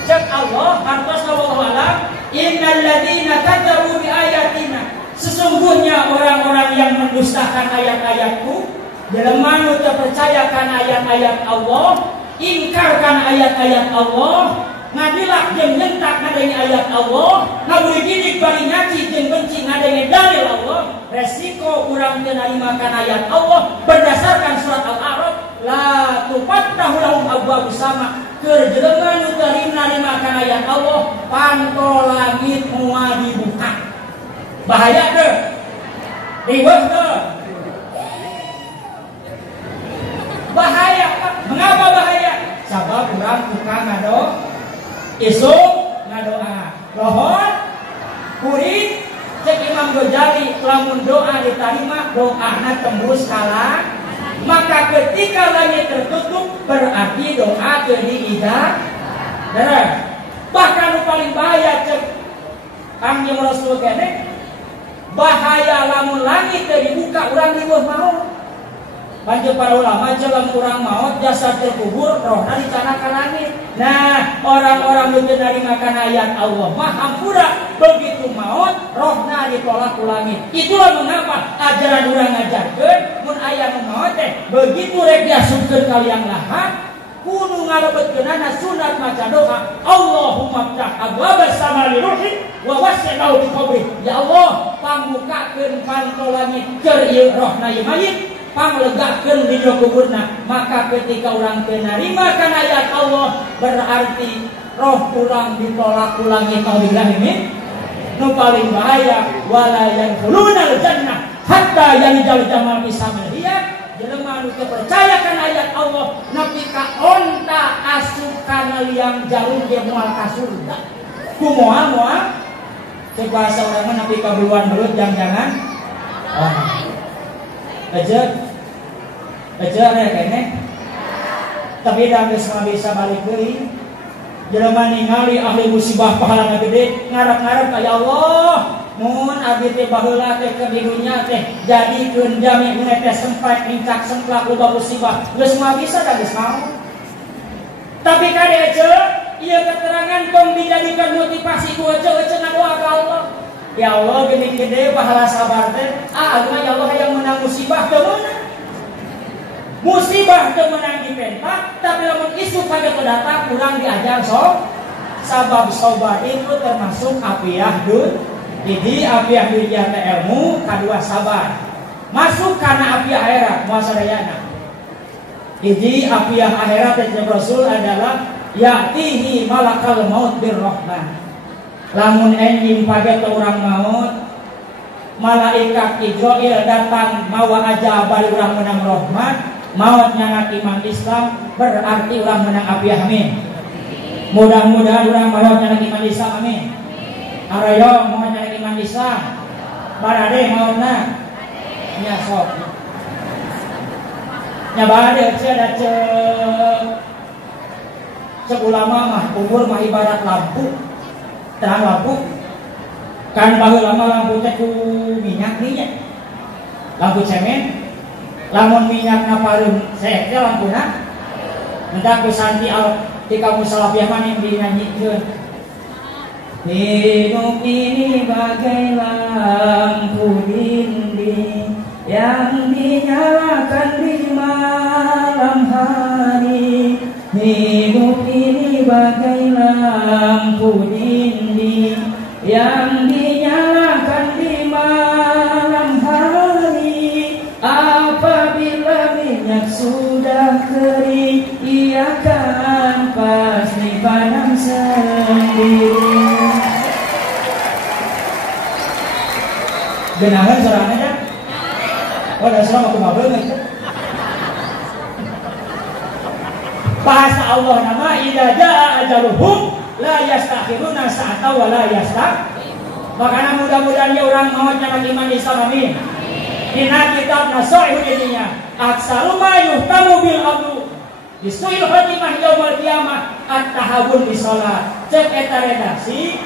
Cek Allah hartos wallahu alam, innal ladzina kadzdzabu bi ayatina, sesungguhnya orang-orang yang mendustakan ayat-ayatku, jelema nu teu percayakan ayat-ayat Allah, ingkarkan ayat-ayat Allah, ngadilak jeung nyentak ngadenge ayat Allah, ngaburi gidik bari nyaci jeung benci ngadenge dalil Allah, resiko urang teu narimakan ayat Allah berdasarkan surat Al-A'raf, la tufattahu lahum abwabus sama, keur jelema nu teu narimakan ayat Allah, panto langit moal dibuka. Bahaya teu? Riweuh teu? Bahaya. Mengapa bahaya? Sabab urang tukang ngado isuk ngadoa. Lohor kuring cek Imam Ghazali, lamun doa diterima doana tembus kala, maka ketika langit tertutup berarti doa teu diijabah. Bahkan nu paling bahaya cek Kangjeng Rasul kene, bahaya lamun langit teu dibuka urang riweuh maot. Banjur para ulama jalan kurang maut jasad terkubur rohna dicana ka langit. Nah, orang-orang nu teu narimakan ayat Allah mah hampura begitu maut rohna ditolak ku langit. Itulah mengapa ajaran urang ngajarkeun mun aya nu maot teh begitu rek diasupkeun ka liang lahat kudu ngalebetkeunana sunat maca doa, Allahumma ftah abwabas sama li ruhi wa wasi'lahu bi qabri. Ya Allah, pangbukakeun panto langit keur ieu rohna ieu mayit, panglegakeun dina kuburna. Maka ketika urang teu narimakan ayat Allah berarti roh urang ditolak ku langit. Nauzubillah min. Nu paling bahaya wala yankhulunal jannah hatta yalijal jamal fi samil hiyat. Jelema nu kepercayakan ayat Allah nabi ka onta asup kana liang jarum dia moal ka surga. Kumoal teu bahasa urang nabi ka buluan belut jangan aja kene tapi da geus bisa balik deui. Jelema ningali ahli musibah pahalana gede ngarep-ngarep ka ya Allah mun abdi teh baheula teh keur di dunya teh jadikeun jami mun teh sempat ingkak semplak loba musibah geus mah bisa da geus mau. Tapi kade ece ieu keterangan tong dijadikan motivasi ku ece doa ka Allah. Ya Allah gini gede pahala sabar teh ageuna ya Allah hayang menang musibah teu meunang. Musibah teu menang dipentak, tapi lamun isu kagak datang kurang diajar sabab sobat itu termasuk apiah dun. Jadi apiah dunia teh ilmu, kadua sabar. Masuk kana apiah akhirat muasadayana. Jadi apiah akhirat teh Rasul adalah ya'tihi malakal maut birrahman. Lamun enjing page teh urang maut, malaikat Jibril datang mawa aja bari urang menang rahmat. Maut nyanak iman Islam berarti orang menang apiah amin. Mudah-mudahan orang maut nyanak iman Islam amin. Arayo maut nyanak iman Islam. Barade mautna nya sok. Nya barade ada cek ulama mah umur mah ibarat lampu. Terang lampu. Kan baheula lama lampu teh ku minyak nih. Lampu semen. Lamun minyak napareun seknya lampuna entah ku santi al tika musalafiyah maning dinyanyiikeun hidup ini bagai lampu dinding yang dinyalakan di malam hari. Hidup ini bagai lampu dinding yang dinyalakan di malam hari. Apabila minyak sudah kering, ia akan pasti padam sendiri. Genahan sorangan ya? Oh, dah serang aku mabel nggak? Bahasa Allah nama idza jaa ajaluhum la yastakhiruna sa'ata wa la yastaqdimun. Makanya mudah-mudahan ya orang mau nyaman iman Islam amin. Dina kitab Nasha'ihul Ilmiah aksaru ma yuhtamu bil amru disuil khatimah yaumul qiyamah at-tahabun bis shalat. Cek eta redaksi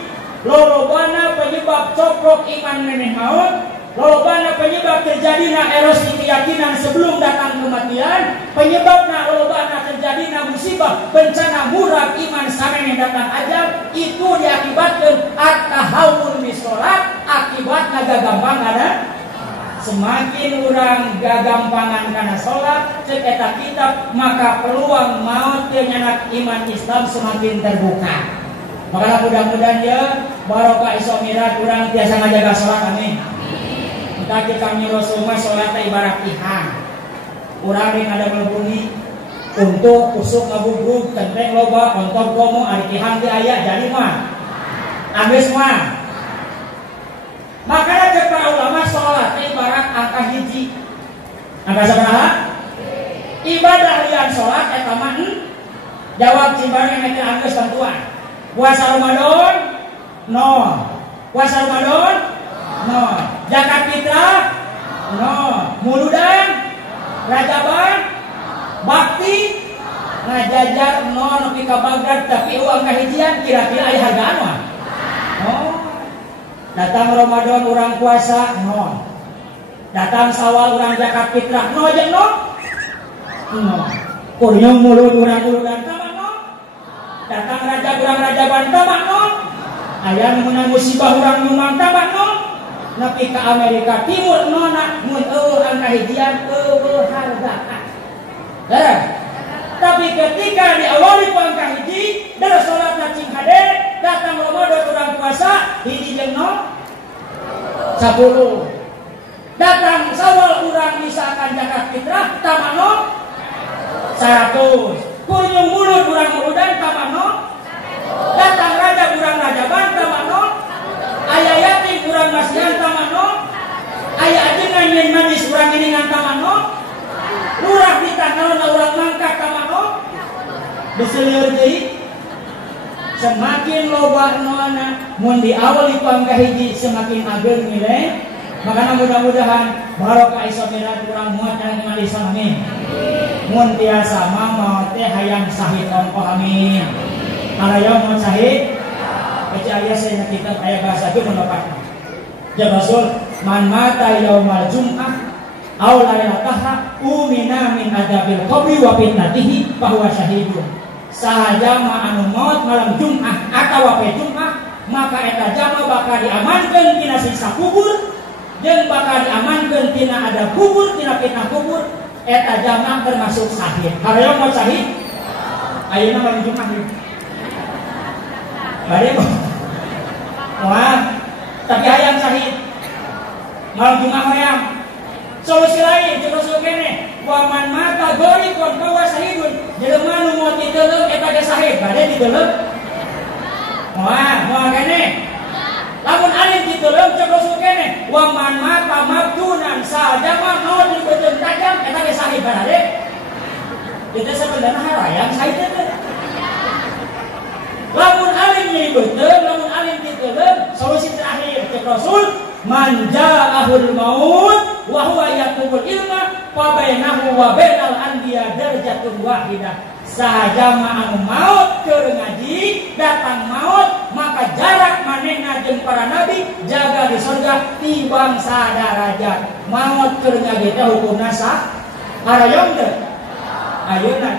lolobana penyebab coprok iman meneh maut, lolobana penyebab terjadina erosi keyakinan sebelum datang kematian, penyebabna lolobana terjadina musibah bencana murah iman samene datang ajal. Itu diakibatkeun at-tahabun bis shalat, akibatna gagampang ada. Semakin orang gagampangan karena sholat cek eta kitab maka peluang maut teu nyanak iman Islam semakin terbuka. Maka mudah-mudahan ya barokah Isra Mi'raj urang tiasa ngajaga sholat amin. Entah kami Rasulullah sholat ibarat ihang. Urang yang ada melebuni untuk kusuk ngabugrug tentek loba ontop komo ari ihang teh aya jadi mah. Abis mah. Makanya cek para ulama sholat ibarat angka hiji. Angka sabaraha? Ibadah lian sholat eta mah jawab cimbareng yang anggeus tentuan. Puasa Ramadan no. Puasa Ramadan no. Zakat fitrah no. Muludan Rajaban bakti ngajajar no nepi ka Bagdad tapi angka hijian kira-kira aya hargaan mah. Oh. Datang Ramadan orang puasa no. Datang Syawal orang zakat fitrah no aja no. Kuryong mulut orang muludan tamak no. Datang Rajab orang Rajaban tamak no. Aya nu meunang musibah orang nyumbang tamak no. Nepi ka Amerika Timur no na mun angka hijian hargaan. Tapi ketika diawali angka hiji dari salat cing hade datang Ramadan orang puasa hiji jeung 10. Datang Syawal urang misalkan zakat fitrah tamano 100. Kunjung mulut urang muludan tamano. Datang raja urang rajaban tamano. Aya yatim urang masihan tamano. Aya ajengan yang manis urang iringan tamano. Urang ditanggal na urang mangkat ka mano beselir deui semakin loba noana mun di awal dipangga hiji semakin ageng nilai makanya mudah-mudahan barokah isomirat kurang muat dan ngali amin mun tiasa mama teh hayang sahid ongkoh amin karaya mau sahid percaya saya kita aya bahasa itu mendapat ya Rasul man mata yaumal jum'ah aw lailataha umina min adabil qabri wa fitnatihi fahuwa syahidun sahajama anu maut malam Jumat atau wape Jumat maka eta jama bakal diamankan tina siksa kubur dan bakal diamankan tina ada kubur tina fitnah kubur eta jama termasuk syahid. Harayong mau syahid ayeuna malam Jumat bade wah tapi hayang syahid malam Jumat hoyang solusi lain terus kene waman mata gori kon bawa sahidun jelema nu moal diteuleum eta ge sahid bade diteuleum moal kene lamun alim diteuleum terus kene waman mata mabdunan sajama maut dibeuteuh tajam eta ge sahid bade kita sebenarnya harayang sahid teh lamun alim nyebeuteun lamun alim diteuleum solusi terakhir cek Rasul man ja'ahul maut wa huwa yaqul ilma fa bainahu wa bainal anbiya darajatun wahidah sahajama anu maut keur ngaji datang maut maka jarak manehna jeung para nabi jaga di surga tibang sadarajat maut keur ngaji teh hukumna sah harayong teh ayeuna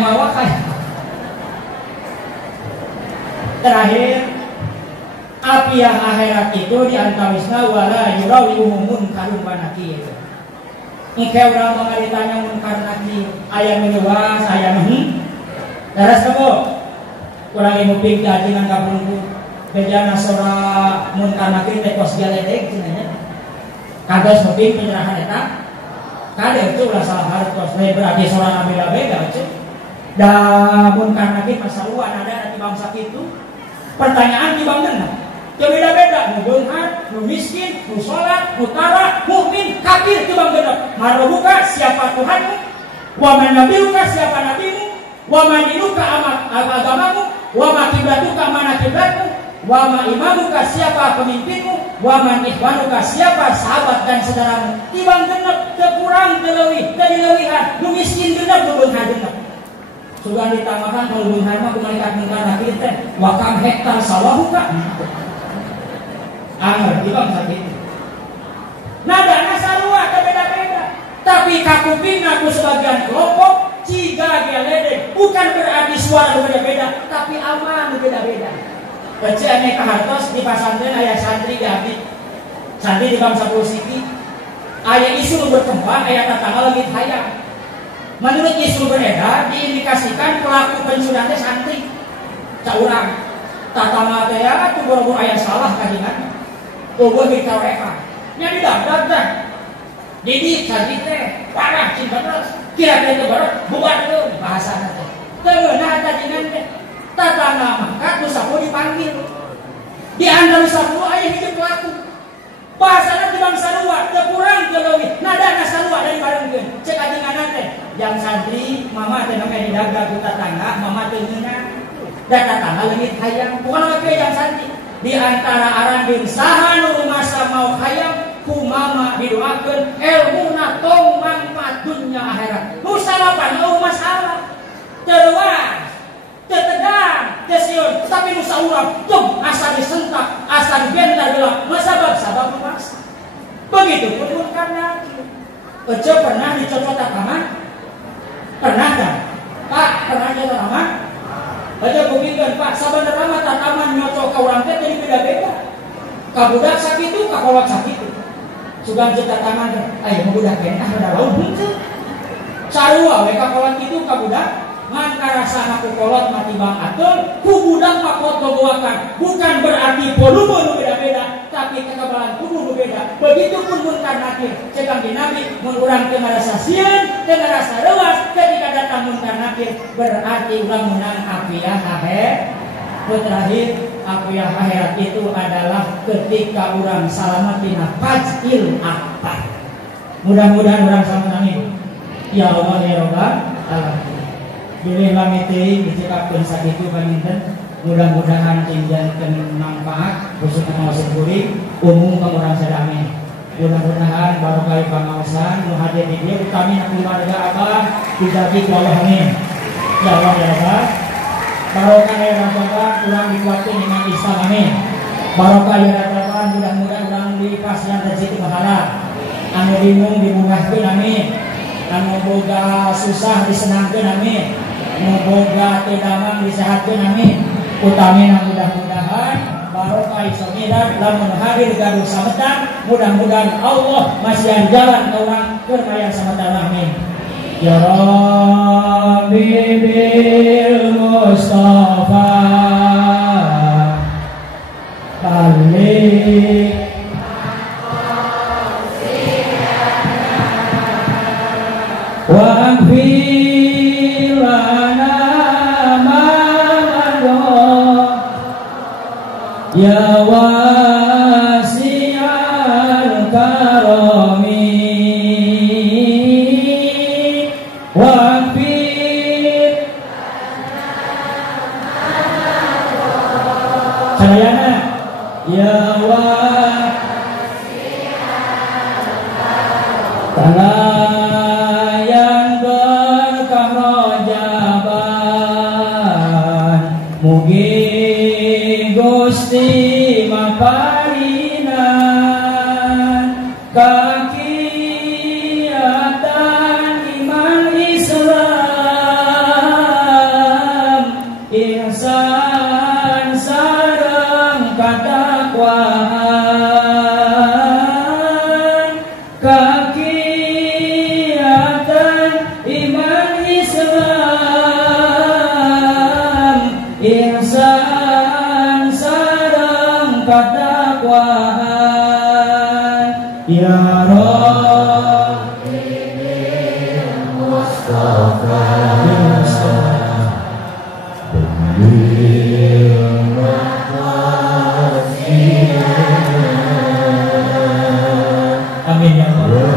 mawa kaya terakhir api yang akhirat itu diantawisna wala yurawi umumun karun banaki itu. Engkau orang mengaritanya munkar nakir ayam meluas ayam daras kamu kurang ilmu ping dengan kabungku bejana sora munkar nakir tekos galedek cenanya kados ping penyerahan eta kade itu ulah salah hartos berarti sora beda-beda itu da munkar nakir masaluan ada di bangsa itu pertanyaan di bangsa ya beda-beda, nu beunghar, nu miskin, nu salat, nu tara, mukmin, kafir teu bang genep. Marobuka siapa Tuhanmu? Wa man nabiyuka siapa nabimu? Wa man dinuka agamamu? Wa ma kiblatuka mana kiblatmu? Wa ma imamuka siapa pemimpinmu? Wa man ikhwanuka siapa sahabat dan saudaramu? Tibang genep teu kurang teu leuwih, teu dileuwihan. Nu miskin genep, nu beunghar genep. Sudah ditambahkan kalau beunghar mah kumalikat mungkar nakir teh wa kam hektar sawahuka. Angger di bangsa itu. Nadana sarua beda-beda. Tapi kakupingna ku sebagian kelompok ciga galedeg bukan berarti suara beda-beda, tapi aman beda-beda. Pecene kahartos di pasantren aya santri diabdi. Santri di bangsa Pusiki aya isu berkembang aya tatangga leungit hayang. Menurut isu beredar diindikasikan pelaku penculikan teh santri. Caurang tatangga teh atuh boro-boro aya salah kajian. Bobo kita mereka, nyari daftar dah. Jadi santri teh parah cinta terus. Kira-kira itu baru buat itu bahasa nanti. Temenah kajian teh tatangga mangkat nu sapu dipanggil. Di antara sapu aya hidup pelaku. Bahasana di bangsa luar, teu kurang teu leuwih. Nadana sarua dari barengkeun. Cek ajengan teh, yang santri mama teh namanya didaga ku tatangga, mama teu ngeunah. Da tatangga leungit hayang, bukan lagi yang santri. Di antara arandin saha nu masa mau hayang ku mama didoakeun ilmuna tong mangpaat dunya akhirat. Nu salapan nu masalah. Terus tetegang, tesiun, tapi nu saurang tong asa disentak, asa dibentar geula, sabab memaksa. Begitu pun karena Ece pernah dicocok taman? Pernah kan? Pak, pernah dicocok taman? Aja bukitkan Pak, sabenerna mah tataman nyocok ka urang teh jadi beda-beda. Ka budak sakitu, ka kolot sakitu. Sugan cetak tangan teh, aya budak kene ada laut henteu. Sarua we ka kolot kitu ka budak, ngan karasana ku kolot mah timbang atul, ku budak mah potogoakan. Bukan berarti volume nu beda-beda, tapi kekebalan tubuh nu beda. Begitupun munkar nakir. Cekang di Nabi mun urang teu ngarasa sieun, teu ngarasa leuas ketika datang munkar nakir, berarti urang menang apiah akhirat. Terakhir, apiah akhirat itu adalah ketika urang salamat tina fajil akbar. Mudah-mudahan orang sama amin. Ya Allah ya Rabbal alamin. Bilih lamit teuing dicekapkeun sakitu paninten. Mudah-mudahan tinjaukeun manfaat khususna ngawasin kuring umum ka urang sadaya. Mudah-mudahan barokah pangaosan nu hadir di dieu utami keluarga Abah dijadi ku Allah amin. Ya Allah ya Rabbal. Barokah ya Rabbal urang dikuatkeun iman Islam amin. Barokah ya Rabbal mudah-mudahan urang dipasihan rezeki halal. Anu bingung dimudahkeun amin. Anu boga susah disenangkeun amin. Anu boga teu damang disehatkeun amin. Utamina mudah-mudahan barokah isomidar lamun hadir gaduh sametan mudah-mudahan Allah masih jalan ke urang keur mayang sametan amin. Ya Rabbi bil Mustafa balik waghfir lana ma madha ya wasi'al karami waghfir sadayana ya yang berkah rojaban mugi Gusti maparinan kakiatan iman Islam ihsan sareng katakwaan ihsan sareng katakwaan ya Rabbi bil Mustafa amin ya Allah.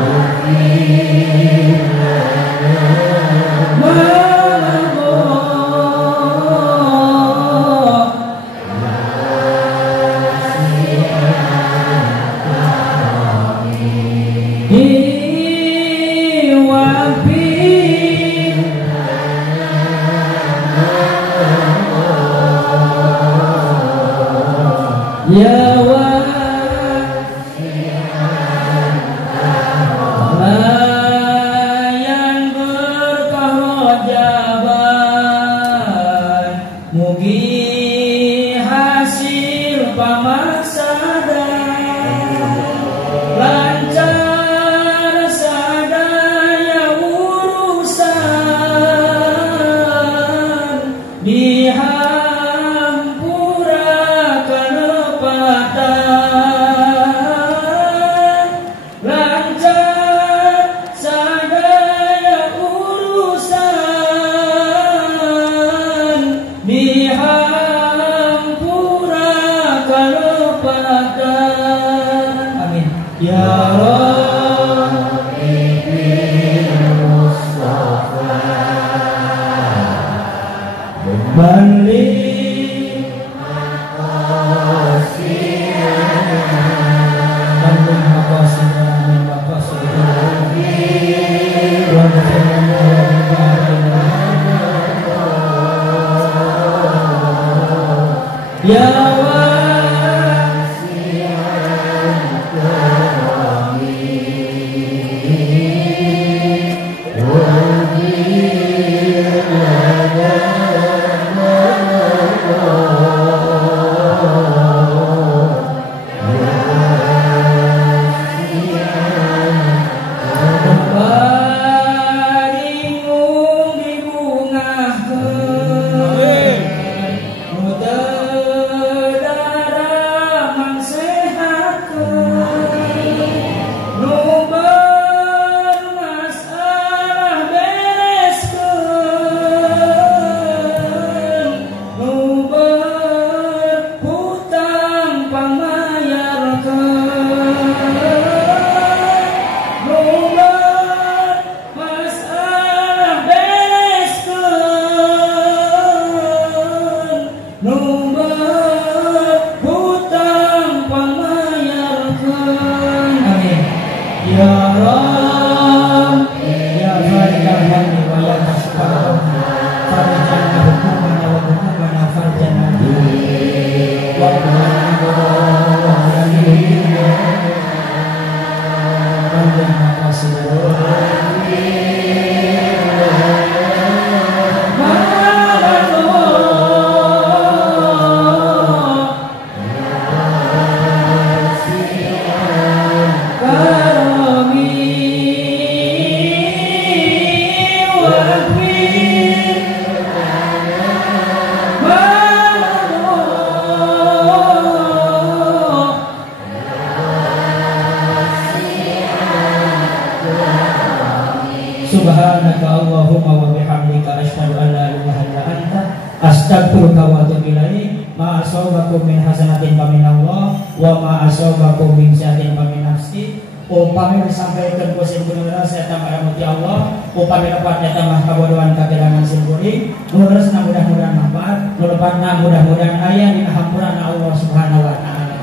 subhanaka Allahumma wa bihamdika asyhadu an la ilaha illa anta astaghfiruka wa atubu ilaik. Ma asabakum min hasanatin fa min Allah wa ma asabakum min sayyi'atin fa min nafsi. Upami disampaikan kuasa benar saya tambah rahmati Allah, upami dapatnya tambah kabodohan kagerangan simpuring, terus mudah-mudahan manfaat, mudah-mudahan ayah di hampuran Allah Subhanahu wa taala.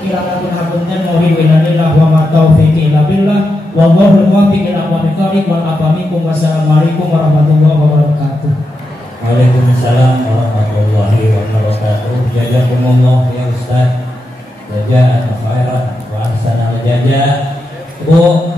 Kirapun hapunten murid winanillah wa ma taufiqi illa billah wallahu muwaffiq ila aqwamit thoriq wal afamikum wassalamualaikum warahmatullahi wabarakatuh. Waalaikumsalam warahmatullahi wabarakatuh. Jazakumullah ya Ustaz. Jazaa'an khairan wa ahsanal jazaa. Bu